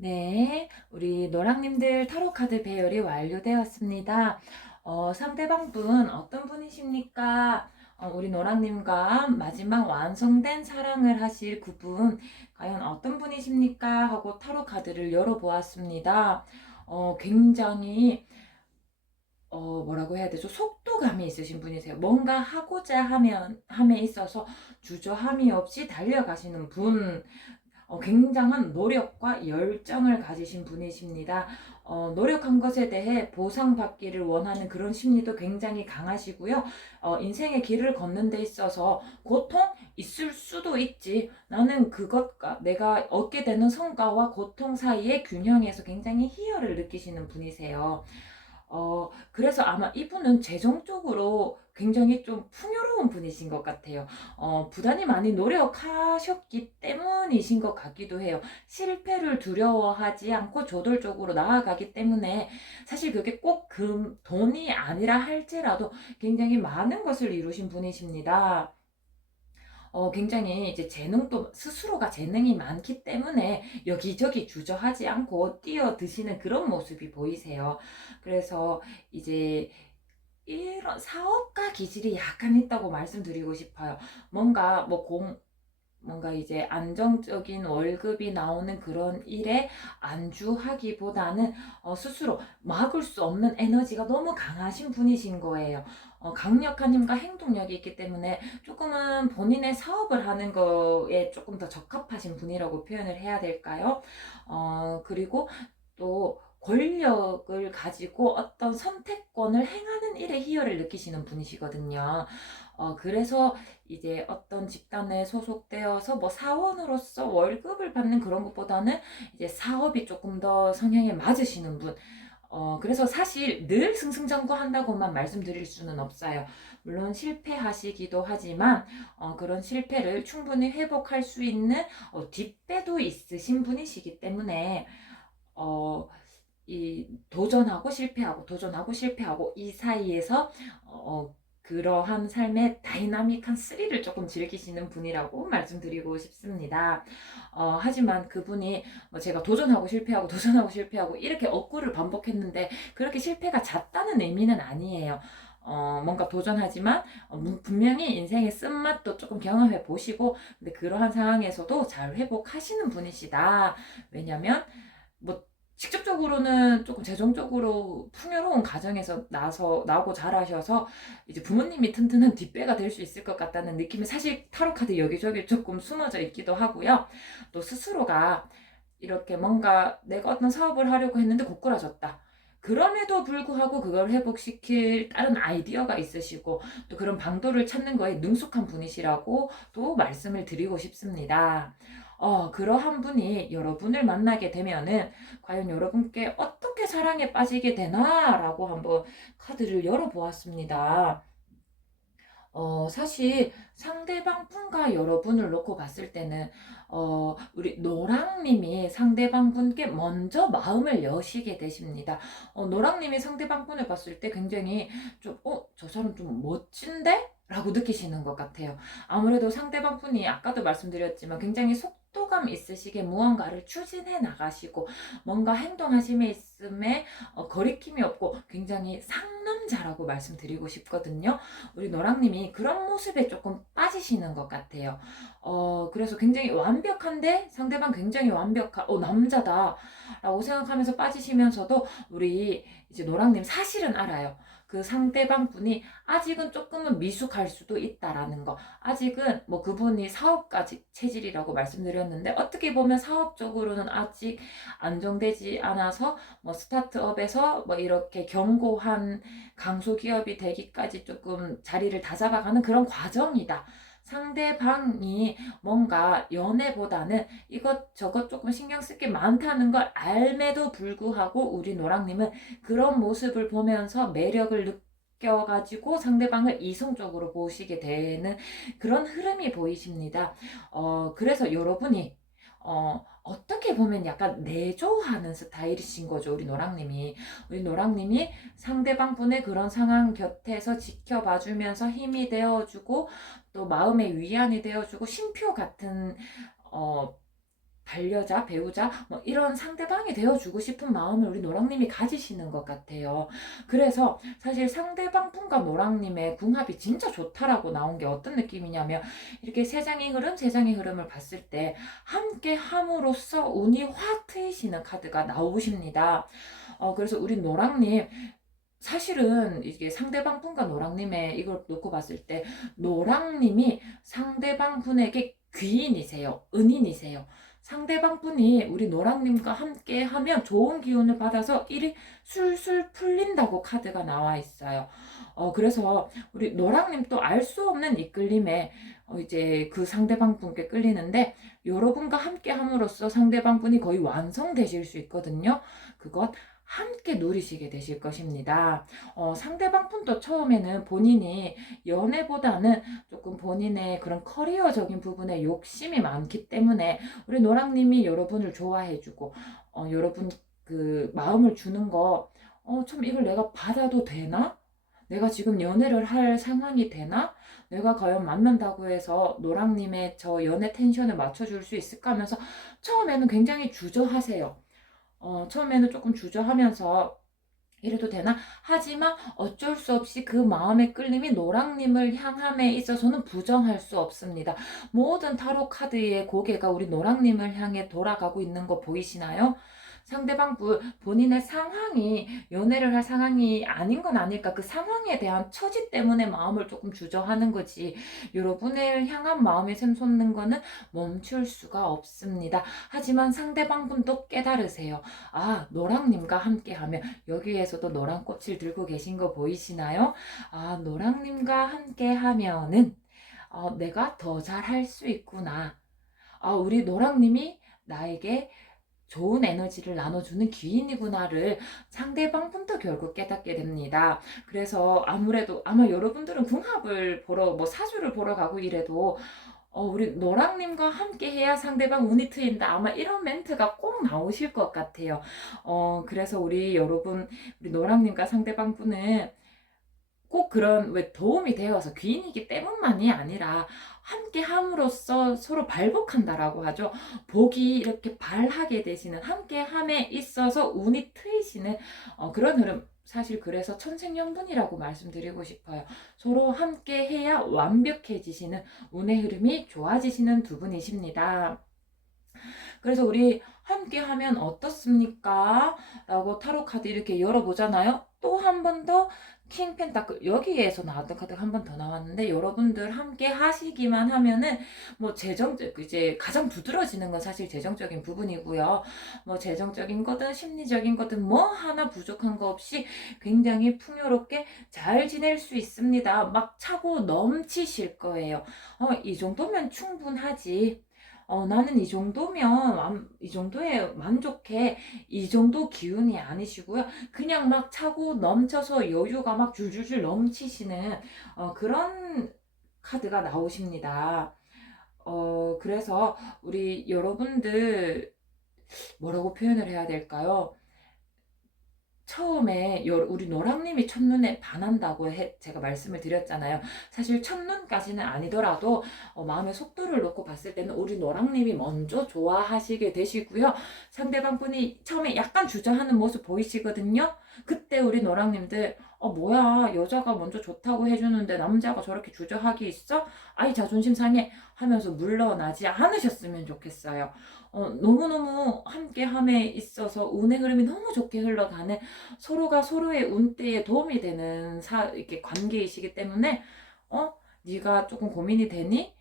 네, 우리 노랑님들 타로 카드 배열이 완료되었습니다. 상대방 분 어떤 분이십니까? 우리 노랑님과 마지막 완성된 사랑을 하실 그분 과연 어떤 분이십니까? 하고 타로 카드를 열어보았습니다. 굉장히 뭐라고 해야 되죠? 속도감이 있으신 분이세요. 뭔가 하고자 함에 있어서 주저함이 없이 달려가시는 분, 굉장한 노력과 열정을 가지신 분이십니다. 노력한 것에 대해 보상받기를 원하는 그런 심리도 굉장히 강하시고요. 인생의 길을 걷는 데 있어서 고통 있을 수도 있지. 나는 그것과 내가 얻게 되는 성과와 고통 사이의 균형에서 굉장히 희열을 느끼시는 분이세요. 그래서 아마 이분은 재정적으로 굉장히 좀 풍요로운 분이신 것 같아요. 부단히 많이 노력하셨기 때문이신 것 같기도 해요. 실패를 두려워하지 않고 저돌적으로 나아가기 때문에 사실 그게 꼭 돈이 아니라 할지라도 굉장히 많은 것을 이루신 분이십니다. 굉장히 이제 재능도 스스로가 재능이 많기 때문에 여기저기 주저하지 않고 뛰어드시는 그런 모습이 보이세요. 그래서 이제 이런 사업가 기질이 약간 있다고 말씀드리고 싶어요. 뭔가 뭐 뭔가 이제 안정적인 월급이 나오는 그런 일에 안주하기보다는 스스로 막을 수 없는 에너지가 너무 강하신 분이신 거예요. 강력한 힘과 행동력이 있기 때문에 조금은 본인의 사업을 하는 거에 조금 더 적합하신 분이라고 표현을 해야 될까요? 그리고 또 권력을 가지고 어떤 선택권을 행하는 일에 희열을 느끼시는 분이시거든요. 그래서 이제 어떤 집단에 소속되어서 뭐 사원으로서 월급을 받는 그런 것보다는 이제 사업이 조금 더 성향에 맞으시는 분. 그래서 사실 늘 승승장구한다고만 말씀드릴 수는 없어요. 물론 실패하시기도 하지만, 그런 실패를 충분히 회복할 수 있는 뒷배도 있으신 분이시기 때문에, 어, 이 도전하고 실패하고 도전하고 실패하고 이 사이에서 그러한 삶의 다이나믹한 스릴을 조금 즐기시는 분이라고 말씀드리고 싶습니다. 하지만 그분이 뭐 제가 도전하고 실패하고 도전하고 실패하고 이렇게 억구를 반복했는데 그렇게 실패가 잦다는 의미는 아니에요. 뭔가 도전하지만 분명히 인생의 쓴맛도 조금 경험해 보시고, 근데 그러한 상황에서도 잘 회복하시는 분이시다. 왜냐면 뭐 직접적으로는 조금 재정적으로 풍요로운 가정에서 나고 자라셔서 이제 부모님이 튼튼한 뒷배가 될 수 있을 것 같다는 느낌이 사실 타로카드 여기저기 조금 숨어져 있기도 하고요. 또 스스로가 이렇게 뭔가 내가 어떤 사업을 하려고 했는데 고꾸라졌다. 그럼에도 불구하고 그걸 회복시킬 다른 아이디어가 있으시고 또 그런 방도를 찾는 거에 능숙한 분이시라고 또 말씀을 드리고 싶습니다. 그러한 분이 여러분을 만나게 되면은 과연 여러분께 어떻게 사랑에 빠지게 되나라고 한번 카드를 열어보았습니다. 사실 상대방 분과 여러분을 놓고 봤을 때는, 우리 노랑님이 상대방 분께 먼저 마음을 여시게 되십니다. 노랑님이 상대방 분을 봤을 때 굉장히 좀, 저 사람 좀 멋진데? 라고 느끼시는 것 같아요. 아무래도 상대방 분이 아까도 말씀드렸지만 굉장히 속도감 있으시게 무언가를 추진해 나가시고 뭔가 행동하심에 있음에 거리낌이 없고 굉장히 상남자라고 말씀드리고 싶거든요. 우리 노랑님이 그런 모습에 조금 빠지시는 것 같아요. 그래서 굉장히 완벽한데 상대방 굉장히 완벽한, 남자다 라고 생각하면서 빠지시면서도 우리 이제 노랑님 사실은 알아요. 그 상대방 분이 아직은 조금은 미숙할 수도 있다라는 거. 아직은 뭐 그분이 사업가지 체질이라고 말씀드렸는데 어떻게 보면 사업적으로는 아직 안정되지 않아서 뭐 스타트업에서 뭐 이렇게 견고한 강소기업이 되기까지 조금 자리를 다잡아가는 그런 과정이다. 상대방이 뭔가 연애보다는 이것저것 조금 신경 쓸 게 많다는 걸 알매도 불구하고 우리 노랑님은 그런 모습을 보면서 매력을 느껴가지고 상대방을 이성적으로 보시게 되는 그런 흐름이 보이십니다. 그래서 여러분이 어떻게 보면 약간 내조하는 스타일이신 거죠, 우리 노랑님이. 우리 노랑님이 상대방 분의 그런 상황 곁에서 지켜봐주면서 힘이 되어주고, 또 마음의 위안이 되어주고, 쉼표 같은, 어, 반려자, 배우자, 뭐 이런 상대방이 되어주고 싶은 마음을 우리 노랑님이 가지시는 것 같아요. 그래서 사실 상대방 분과 노랑님의 궁합이 진짜 좋다라고 나온 게 어떤 느낌이냐면, 이렇게 세 장의 흐름을 봤을 때 함께 함으로써 운이 확 트이시는 카드가 나오십니다. 그래서 우리 노랑님 사실은 이게 상대방 분과 노랑님의 이걸 놓고 봤을 때 노랑님이 상대방 분에게 귀인이세요. 은인이세요. 상대방 분이 우리 노랑님과 함께 하면 좋은 기운을 받아서 일이 술술 풀린다고 카드가 나와 있어요. 그래서 우리 노랑님 또 알 수 없는 이끌림에 이제 그 상대방 분께 끌리는데 여러분과 함께 함으로써 상대방 분이 거의 완성되실 수 있거든요. 그것 함께 누리시게 되실 것입니다. 상대방 분도 처음에는 본인이 연애보다는 조금 본인의 그런 커리어적인 부분에 욕심이 많기 때문에 우리 노랑님이 여러분을 좋아해주고, 여러분 그 마음을 주는 거, 참 이걸 내가 받아도 되나? 내가 지금 연애를 할 상황이 되나? 내가 과연 만난다고 해서 노랑님의 저 연애 텐션을 맞춰줄 수 있을까 하면서 처음에는 굉장히 주저하세요. 처음에는 조금 주저하면서 이래도 되나? 하지만 어쩔 수 없이 그 마음의 끌림이 노랑님을 향함에 있어서는 부정할 수 없습니다. 모든 타로 카드의 고개가 우리 노랑님을 향해 돌아가고 있는 거 보이시나요? 상대방 본인의 상황이 연애를 할 상황이 아닌 건 아닐까. 그 상황에 대한 처지 때문에 마음을 조금 주저하는 거지. 여러분을 향한 마음이 샘솟는 거는 멈출 수가 없습니다. 하지만 상대방 분도 깨달으세요. 아, 노랑님과 함께하면, 여기에서도 노랑 꽃을 들고 계신 거 보이시나요? 아, 노랑님과 함께 하면은 내가 더 잘할 수 있구나. 아, 우리 노랑님이 나에게 좋은 에너지를 나눠주는 귀인이구나를 상대방 분도 결국 깨닫게 됩니다. 그래서 아무래도 아마 여러분들은 궁합을 보러 뭐 사주를 보러 가고 이래도 우리 노랑님과 함께 해야 상대방 운이 트인다. 아마 이런 멘트가 꼭 나오실 것 같아요. 그래서 우리 여러분, 우리 노랑님과 상대방 분은 꼭 그런 왜 도움이 되어서 귀인이기 때문만이 아니라 함께 함으로써 서로 발복한다라고 하죠. 복이 이렇게 발하게 되시는, 함께 함에 있어서 운이 트이시는 그런 흐름. 사실 그래서 천생연분이라고 말씀드리고 싶어요. 서로 함께 해야 완벽해지시는, 운의 흐름이 좋아지시는 두 분이십니다. 그래서 우리 함께 하면 어떻습니까? 라고 타로 카드 이렇게 열어보잖아요. 또 한 번 더 킹 펜타클, 여기에서 나왔던 카드가 한 번 더 나왔는데, 여러분들 함께 하시기만 하면은 뭐 재정적, 이제 가장 두드러지는 건 사실 재정적인 부분이고요. 뭐 재정적인 거든 심리적인 거든 뭐 하나 부족한 거 없이 굉장히 풍요롭게 잘 지낼 수 있습니다. 막 차고 넘치실 거예요. 이 정도면 충분하지. 나는 이 정도면 이 정도에 만족해. 이 정도 기운이 아니시고요. 그냥 막 차고 넘쳐서 여유가 막 줄줄줄 넘치시는 그런 카드가 나오십니다. 그래서 우리 여러분들 뭐라고 표현을 해야 될까요? 처음에 우리 노랑님이 첫눈에 반한다고 제가 말씀을 드렸잖아요. 사실 첫눈까지는 아니더라도 마음의 속도를 놓고 봤을 때는 우리 노랑님이 먼저 좋아하시게 되시고요. 상대방 분이 처음에 약간 주저하는 모습 보이시거든요. 그때 우리 노랑님들 뭐야, 여자가 먼저 좋다고 해주는데 남자가 저렇게 주저하기 있어? 아이, 자존심 상해 하면서 물러나지 않으셨으면 좋겠어요. 너무너무 함께함에 있어서 운의 흐름이 너무 좋게 흘러가는, 서로가 서로의 운대에 도움이 되는 이렇게 관계이시기 때문에 네가 조금 고민이 되니?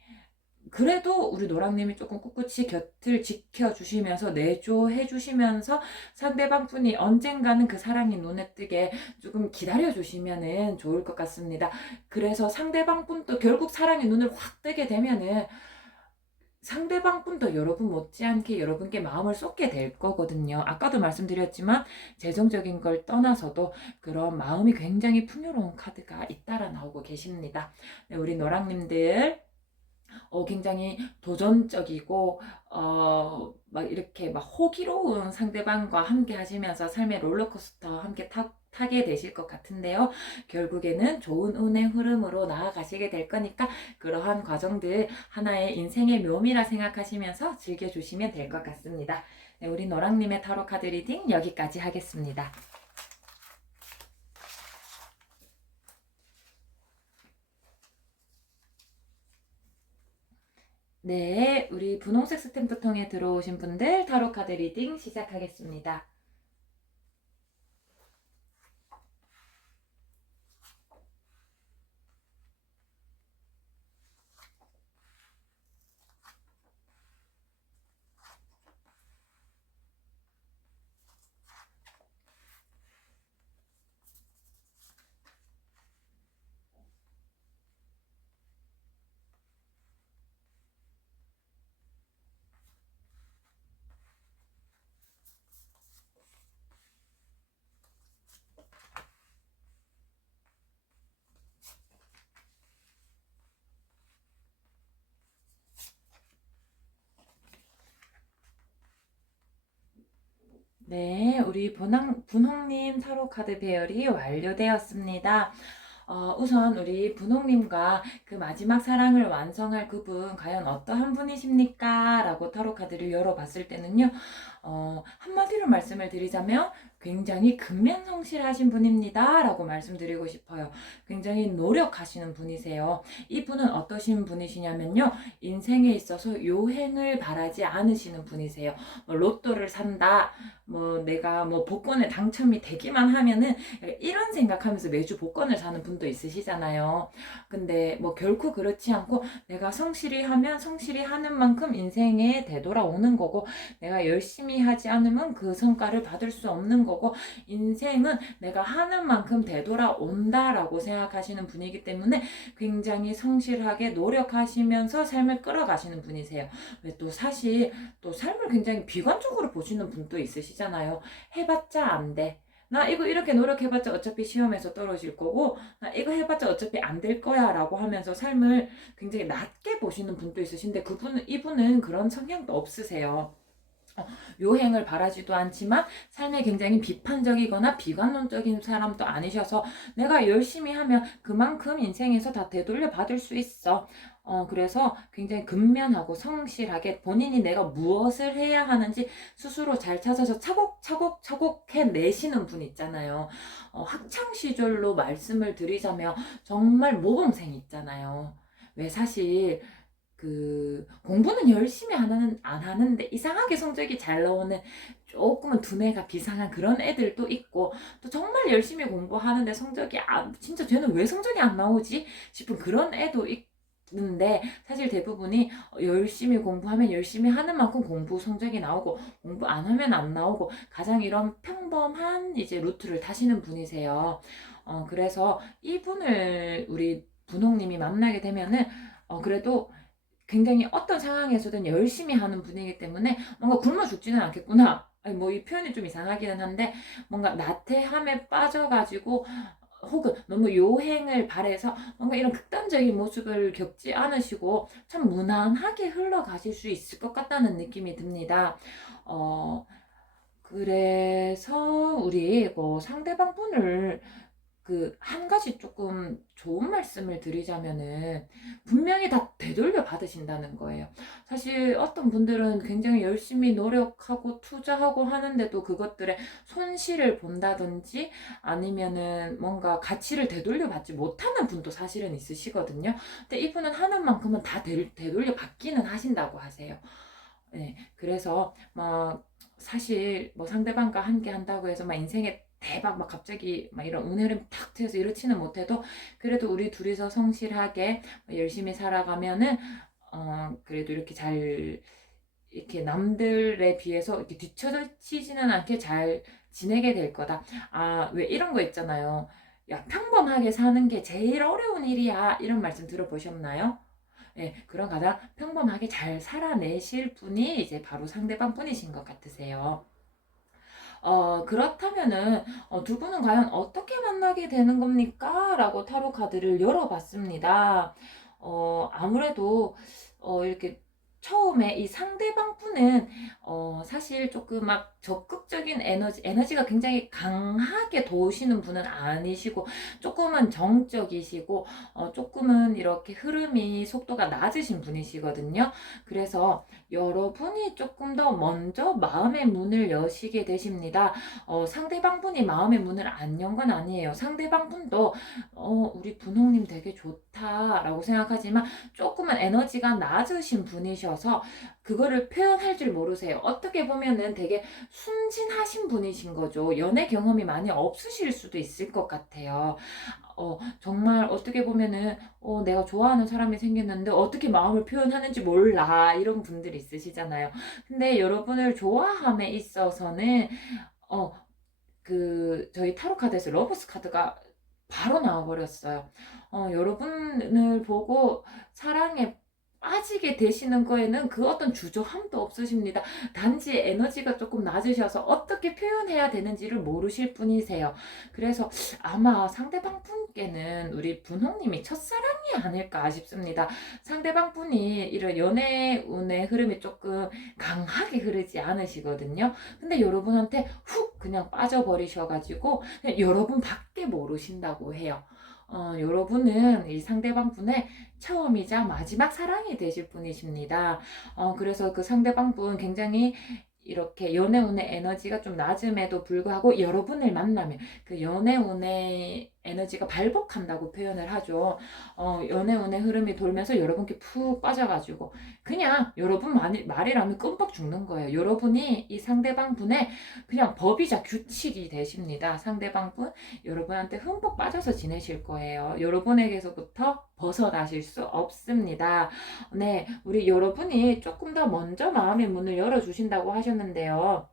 그래도 우리 노랑님이 조금 꿋꿋이 곁을 지켜주시면서 내조해 주시면서 상대방 분이 언젠가는 그 사랑이 눈에 띄게 조금 기다려주시면은 좋을 것 같습니다. 그래서 상대방 분도 결국 사랑이 눈을 확 뜨게 되면은 상대방 분도 여러분 못지않게 여러분께 마음을 쏟게 될 거거든요. 아까도 말씀드렸지만 재정적인 걸 떠나서도 그런 마음이 굉장히 풍요로운 카드가 잇따라 나오고 계십니다. 네, 우리 노랑님들 굉장히 도전적이고 막 이렇게 막 호기로운 상대방과 함께 하시면서 삶의 롤러코스터 함께 타게 되실 것 같은데요. 결국에는 좋은 운의 흐름으로 나아가시게 될 거니까 그러한 과정들 하나의 인생의 묘미라 생각하시면서 즐겨주시면 될 것 같습니다. 네, 우리 노랑님의 타로 카드 리딩 여기까지 하겠습니다. 네, 우리 분홍색 스탬프 통해 들어오신 분들 타로 카드 리딩 시작하겠습니다. 네, 우리 분홍님 타로 카드 배열이 완료되었습니다. 우선 우리 분홍님과 그 마지막 사랑을 완성할 그분 과연 어떠한 분이십니까? 라고 타로 카드를 열어봤을 때는요, 한마디로 말씀을 드리자면 굉장히 근면성실하신 분입니다 라고 말씀드리고 싶어요. 굉장히 노력하시는 분이세요. 이분은 어떠신 분이시냐면요, 인생에 있어서 요행을 바라지 않으시는 분이세요. 뭐 로또를 산다, 뭐 내가 뭐 복권에 당첨이 되기만 하면은 이런 생각하면서 매주 복권을 사는 분도 있으시잖아요. 근데 뭐 결코 그렇지 않고, 내가 성실히 하면 성실히 하는 만큼 인생에 되돌아오는 거고, 내가 열심히 하지 않으면 그 성과를 받을 수 없는 거고, 인생은 내가 하는 만큼 되돌아온다라고 생각하시는 분이기 때문에 굉장히 성실하게 노력하시면서 삶을 끌어가시는 분이세요. 왜 또 사실 또 삶을 굉장히 비관적으로 보시는 분도 있으시잖아요. 해봤자 안 돼. 나 이거 이렇게 노력해봤자 어차피 시험에서 떨어질 거고, 나 이거 해봤자 어차피 안 될 거야 라고 하면서 삶을 굉장히 낮게 보시는 분도 있으신데, 이분은 그런 성향도 없으세요. 요행을 바라지도 않지만 삶에 굉장히 비판적이거나 비관론적인 사람도 아니셔서, 내가 열심히 하면 그만큼 인생에서 다 되돌려 받을 수 있어. 그래서 굉장히 근면하고 성실하게 본인이 내가 무엇을 해야 하는지 스스로 잘 찾아서 차곡차곡 해내시는 분 있잖아요. 학창 시절로 말씀을 드리자면 정말 모범생 있잖아요. 왜 사실 공부는 열심히 안 하는데 이상하게 성적이 잘 나오는, 조금은 두뇌가 비상한 그런 애들도 있고, 또 정말 열심히 공부하는데 성적이 진짜 쟤는 왜 성적이 안 나오지 싶은 그런 애도 있는데, 사실 대부분이 열심히 공부하면 열심히 하는 만큼 공부 성적이 나오고, 공부 안 하면 안 나오고, 가장 이런 평범한 이제 루트를 타시는 분이세요. 그래서 이분을 우리 분홍님이 만나게 되면은, 그래도 굉장히 어떤 상황에서든 열심히 하는 분이기 때문에 뭔가 굶어 죽지는 않겠구나. 아니, 뭐 이 표현이 좀 이상하기는 한데, 뭔가 나태함에 빠져가지고 혹은 너무 요행을 바래서 뭔가 이런 극단적인 모습을 겪지 않으시고 참 무난하게 흘러가실 수 있을 것 같다는 느낌이 듭니다. 어, 그래서 우리 뭐 상대방 분을 한 가지 조금 좋은 말씀을 드리자면은, 분명히 다 되돌려 받으신다는 거예요. 사실 어떤 분들은 굉장히 열심히 노력하고 투자하고 하는데도 그것들의 손실을 본다든지 아니면은 뭔가 가치를 되돌려 받지 못하는 분도 사실은 있으시거든요. 근데 이분은 하는 만큼은 다 되돌려 받기는 하신다고 하세요. 네, 그래서 막 사실 뭐 상대방과 함께 한다고 해서 막 인생에 대박 막 갑자기 막 이런 은혜를 탁 트여서 이렇지는 못해도, 그래도 우리 둘이서 성실하게 열심히 살아가면은 그래도 이렇게 잘, 이렇게 남들에 비해서 이렇게 뒤처지지는 않게 잘 지내게 될 거다. 왜 이런 거 있잖아요. 야, 평범하게 사는 게 제일 어려운 일이야, 이런 말씀 들어보셨나요? 네, 그런 가장 평범하게 잘 살아내실 분이 이제 바로 상대방 분이신 것 같으세요. 그렇다면은 두 분은 과연 어떻게 만나게 되는 겁니까? 라고 타로 카드를 열어봤습니다. 아무래도 이렇게 처음에 이 상대방 분은 사실 조금 막 적극적인 에너지가 굉장히 강하게 도우시는 분은 아니시고, 조금은 정적이시고, 조금은 이렇게 흐름이 속도가 낮으신 분이시거든요. 그래서 여러분이 조금 더 먼저 마음의 문을 여시게 되십니다. 상대방 분이 마음의 문을 안 연 건 아니에요. 상대방 분도 우리 분홍님 되게 좋다라고 생각하지만 조금은 에너지가 낮으신 분이셔서 그거를 표현할 줄 모르세요. 어떻게 보면은 되게 순진하신 분이신 거죠. 연애 경험이 많이 없으실 수도 있을 것 같아요. 정말 어떻게 보면은 내가 좋아하는 사람이 생겼는데 어떻게 마음을 표현하는지 몰라, 이런 분들이 있으시잖아요. 근데 여러분을 좋아함에 있어서는 어, 저희 타로 카드에서 러버스 카드가 바로 나와버렸어요. 여러분을 보고 사랑에 빠지게 되시는 거에는 그 어떤 주저함도 없으십니다. 단지 에너지가 조금 낮으셔서 어떻게 표현해야 되는지를 모르실 뿐이세요. 그래서 아마 상대방 분께는 우리 분홍님이 첫사랑이 아닐까 싶습니다. 상대방 분이 이런 연애 운의 흐름이 조금 강하게 흐르지 않으시거든요. 근데 여러분한테 훅 그냥 빠져버리셔가지고 그냥 여러분밖에 모르신다고 해요. 여러분은 이 상대방 분의 처음이자 마지막 사랑이 되실 분이십니다. 그래서 그 상대방 분 굉장히 이렇게 연애운의 에너지가 좀 낮음에도 불구하고 여러분을 만나면 그 연애운의 에너지가 발복한다고 표현을 하죠. 연애운의 흐름이 돌면서 여러분께 푹 빠져가지고 그냥 여러분 말이라면 끔뻑 죽는 거예요. 여러분이 이 상대방 분의 그냥 법이자 규칙이 되십니다. 상대방 분 여러분한테 흠뻑 빠져서 지내실 거예요. 여러분에게서부터 벗어나실 수 없습니다. 네, 우리 여러분이 조금 더 먼저 마음의 문을 열어주신다고 하셨는데요.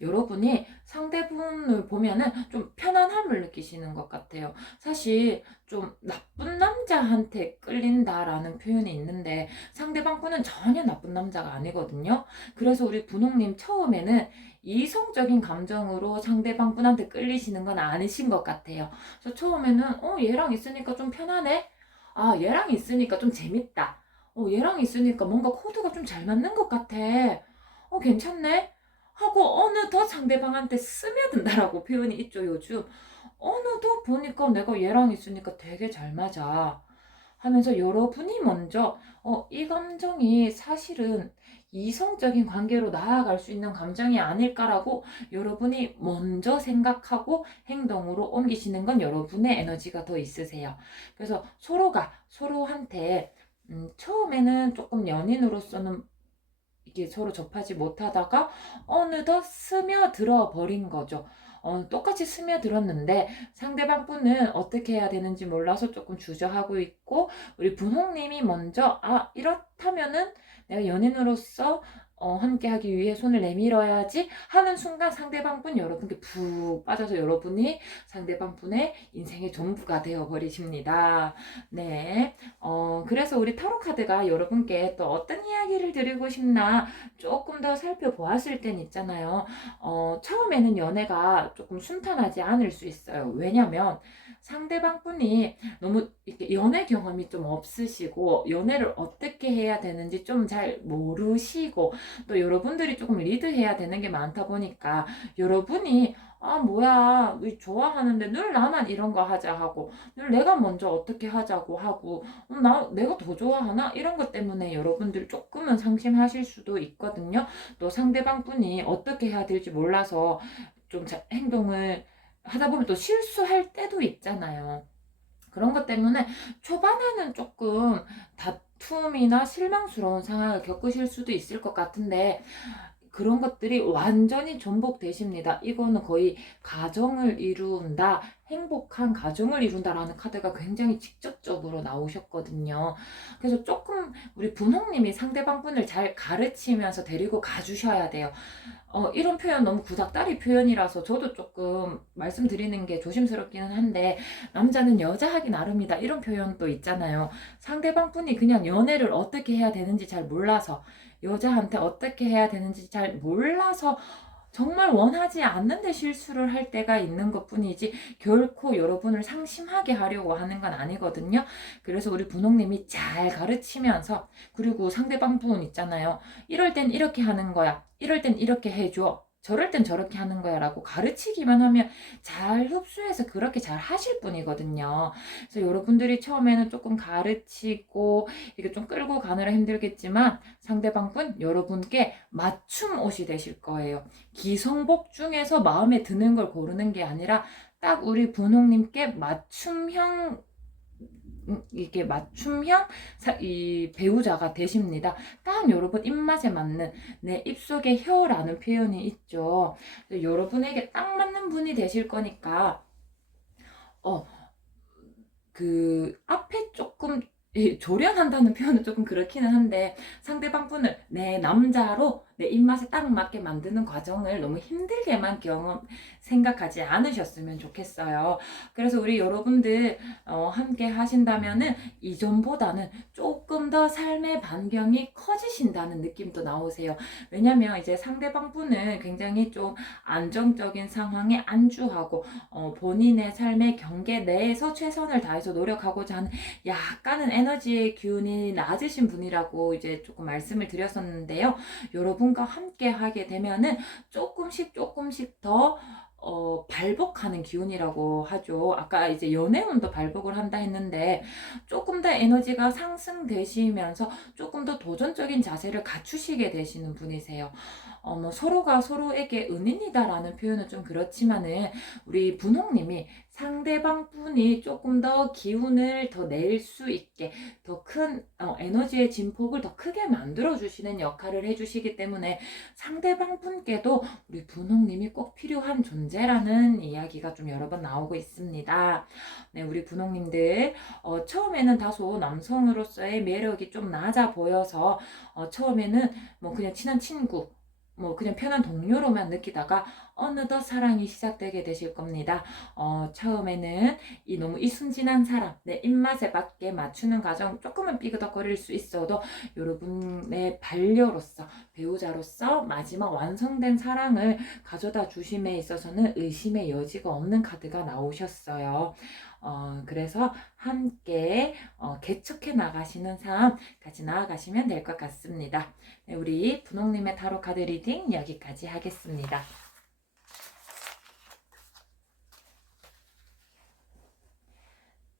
여러분이 상대분을 보면은 좀 편안함을 느끼시는 것 같아요. 사실 좀 나쁜 남자한테 끌린다라는 표현이 있는데 상대방 분은 전혀 나쁜 남자가 아니거든요. 그래서 우리 분홍님 처음에는 이성적인 감정으로 상대방 분한테 끌리시는 건 아니신 것 같아요. 그래서 처음에는 얘랑 있으니까 좀 편하네? 아, 얘랑 있으니까 좀 재밌다. 얘랑 있으니까 뭔가 코드가 좀 잘 맞는 것 같아. 괜찮네? 하고 어느덧 상대방한테 스며든다라고 표현이 있죠, 요즘. 어느덧 보니까 내가 얘랑 있으니까 되게 잘 맞아. 하면서 여러분이 먼저 이 감정이 사실은 이성적인 관계로 나아갈 수 있는 감정이 아닐까라고 여러분이 먼저 생각하고 행동으로 옮기시는 건 여러분의 에너지가 더 있으세요. 그래서 서로가 서로한테 처음에는 조금 연인으로서는 이게 서로 접하지 못하다가 어느덧 스며들어 버린 거죠. 똑같이 스며들었는데 상대방 분은 어떻게 해야 되는지 몰라서 조금 주저하고 있고 우리 분홍님이 먼저 이렇다면은 내가 연인으로서 함께 하기 위해 손을 내밀어야지 하는 순간 상대방 분 여러분께 푹 빠져서 여러분이 상대방 분의 인생의 전부가 되어 버리십니다. 네. 그래서 우리 타로 카드가 여러분께 또 어떤 이야기를 드리고 싶나 조금 더 살펴보았을 땐 있잖아요. 처음에는 연애가 조금 순탄하지 않을 수 있어요. 왜냐면 상대방 분이 너무 이렇게 연애 경험이 좀 없으시고 연애를 어떻게 해야 되는지 좀 잘 모르시고 또 여러분들이 조금 리드해야 되는 게 많다 보니까 여러분이 뭐야 좋아하는데 늘 나만 이런 거 하자 하고 늘 내가 먼저 어떻게 하자고 하고 내가 더 좋아하나 이런 것 때문에 여러분들 조금은 상심하실 수도 있거든요. 또 상대방 분이 어떻게 해야 될지 몰라서 좀 행동을 하다 보면 또 실수할 때도 있잖아요. 그런 것 때문에 초반에는 조금 다툼이나 실망스러운 상황을 겪으실 수도 있을 것 같은데 그런 것들이 완전히 전복되십니다. 이거는 거의 가정을 이룬다, 행복한 가정을 이룬다라는 카드가 굉장히 직접적으로 나오셨거든요. 그래서 조금 우리 분홍님이 상대방 분을 잘 가르치면서 데리고 가주셔야 돼요. 이런 표현 너무 구닥다리 표현이라서 저도 조금 말씀드리는 게 조심스럽기는 한데 남자는 여자 하기 나름이다 이런 표현도 있잖아요. 상대방 분이 그냥 연애를 어떻게 해야 되는지 잘 몰라서 여자한테 어떻게 해야 되는지 잘 몰라서 정말 원하지 않는데 실수를 할 때가 있는 것 뿐이지 결코 여러분을 상심하게 하려고 하는 건 아니거든요. 그래서 우리 분홍님이 잘 가르치면서 그리고 상대방 분 있잖아요. 이럴 땐 이렇게 하는 거야. 이럴 땐 이렇게 해줘. 저럴 땐 저렇게 하는 거야 라고 가르치기만 하면 잘 흡수해서 그렇게 잘 하실 분이거든요. 그래서 여러분들이 처음에는 조금 가르치고 이게 좀 끌고 가느라 힘들겠지만 상대방 분 여러분께 맞춤 옷이 되실 거예요. 기성복 중에서 마음에 드는 걸 고르는 게 아니라 딱 우리 분홍님께 맞춤형 이게 맞춤형 이 배우자가 되십니다. 딱 여러분 입맛에 맞는 내 입속의 혀라는 표현이 있죠. 여러분에게 딱 맞는 분이 되실 거니까 그 앞에 조금 조련한다는 표현은 조금 그렇기는 한데 상대방 분을 내 남자로 내 입맛에 딱 맞게 만드는 과정을 너무 힘들게만 생각하지 않으셨으면 좋겠어요. 그래서 우리 여러분들 함께 하신다면은 이전보다는 조금 더 삶의 반경이 커지신다는 느낌도 나오세요. 왜냐면 이제 상대방 분은 굉장히 좀 안정적인 상황에 안주하고 본인의 삶의 경계 내에서 최선을 다해서 노력하고자 하는 약간은 에너지의 기운이 낮으신 분이라고 이제 조금 말씀을 드렸었는데요. 여러분과 함께 하게 되면은 조금씩 더 발복하는 기운이라고 하죠. 아까 이제 연애운도 발복을 한다 했는데 조금 더 에너지가 상승되시면서 조금 더 도전적인 자세를 갖추시게 되시는 분이세요. 뭐 서로가 서로에게 은인이다라는 표현은 좀 그렇지만은 우리 분홍님이 상대방 분이 조금 더 기운을 더 낼 수 있게 더 큰 에너지의 진폭을 더 크게 만들어 주시는 역할을 해주시기 때문에 상대방 분께도 우리 분홍님이 꼭 필요한 존재라는 이야기가 좀 여러 번 나오고 있습니다. 네, 우리 분홍님들 처음에는 다소 남성으로서의 매력이 좀 낮아 보여서 처음에는 뭐 그냥 친한 친구 뭐 그냥 편한 동료로만 느끼다가 어느덧 사랑이 시작되게 되실 겁니다. 처음에는 너무 이 순진한 사람, 내 입맛에 맞게 맞추는 과정 조금은 삐그덕거릴 수 있어도 여러분의 반려로서, 배우자로서 마지막 완성된 사랑을 가져다 주심에 있어서는 의심의 여지가 없는 카드가 나오셨어요. 그래서 함께 개척해 나가시는 삶 같이 나아가시면 될 것 같습니다. 네, 우리 분홍님의 타로 카드 리딩 여기까지 하겠습니다.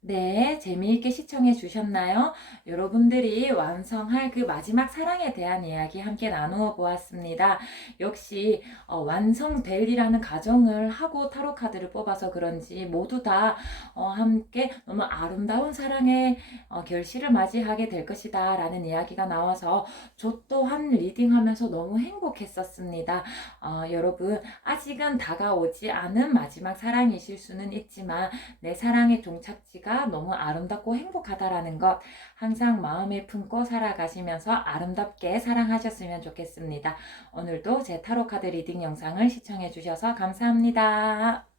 네, 재미있게 시청해 주셨나요? 여러분들이 완성할 그 마지막 사랑에 대한 이야기 함께 나누어 보았습니다. 역시 완성될이라는 가정을 하고 타로 카드를 뽑아서 그런지 모두 다 함께 너무 아름다운 사랑의 결실을 맞이하게 될 것이다 라는 이야기가 나와서 저 또한 리딩하면서 너무 행복했었습니다. 여러분 아직은 다가오지 않은 마지막 사랑이실 수는 있지만 내 사랑의 종착지가 너무 아름답고 행복하다라는 것 항상 마음에 품고 살아가시면서 아름답게 사랑하셨으면 좋겠습니다. 오늘도 제 타로카드 리딩 영상을 시청해 주셔서 감사합니다.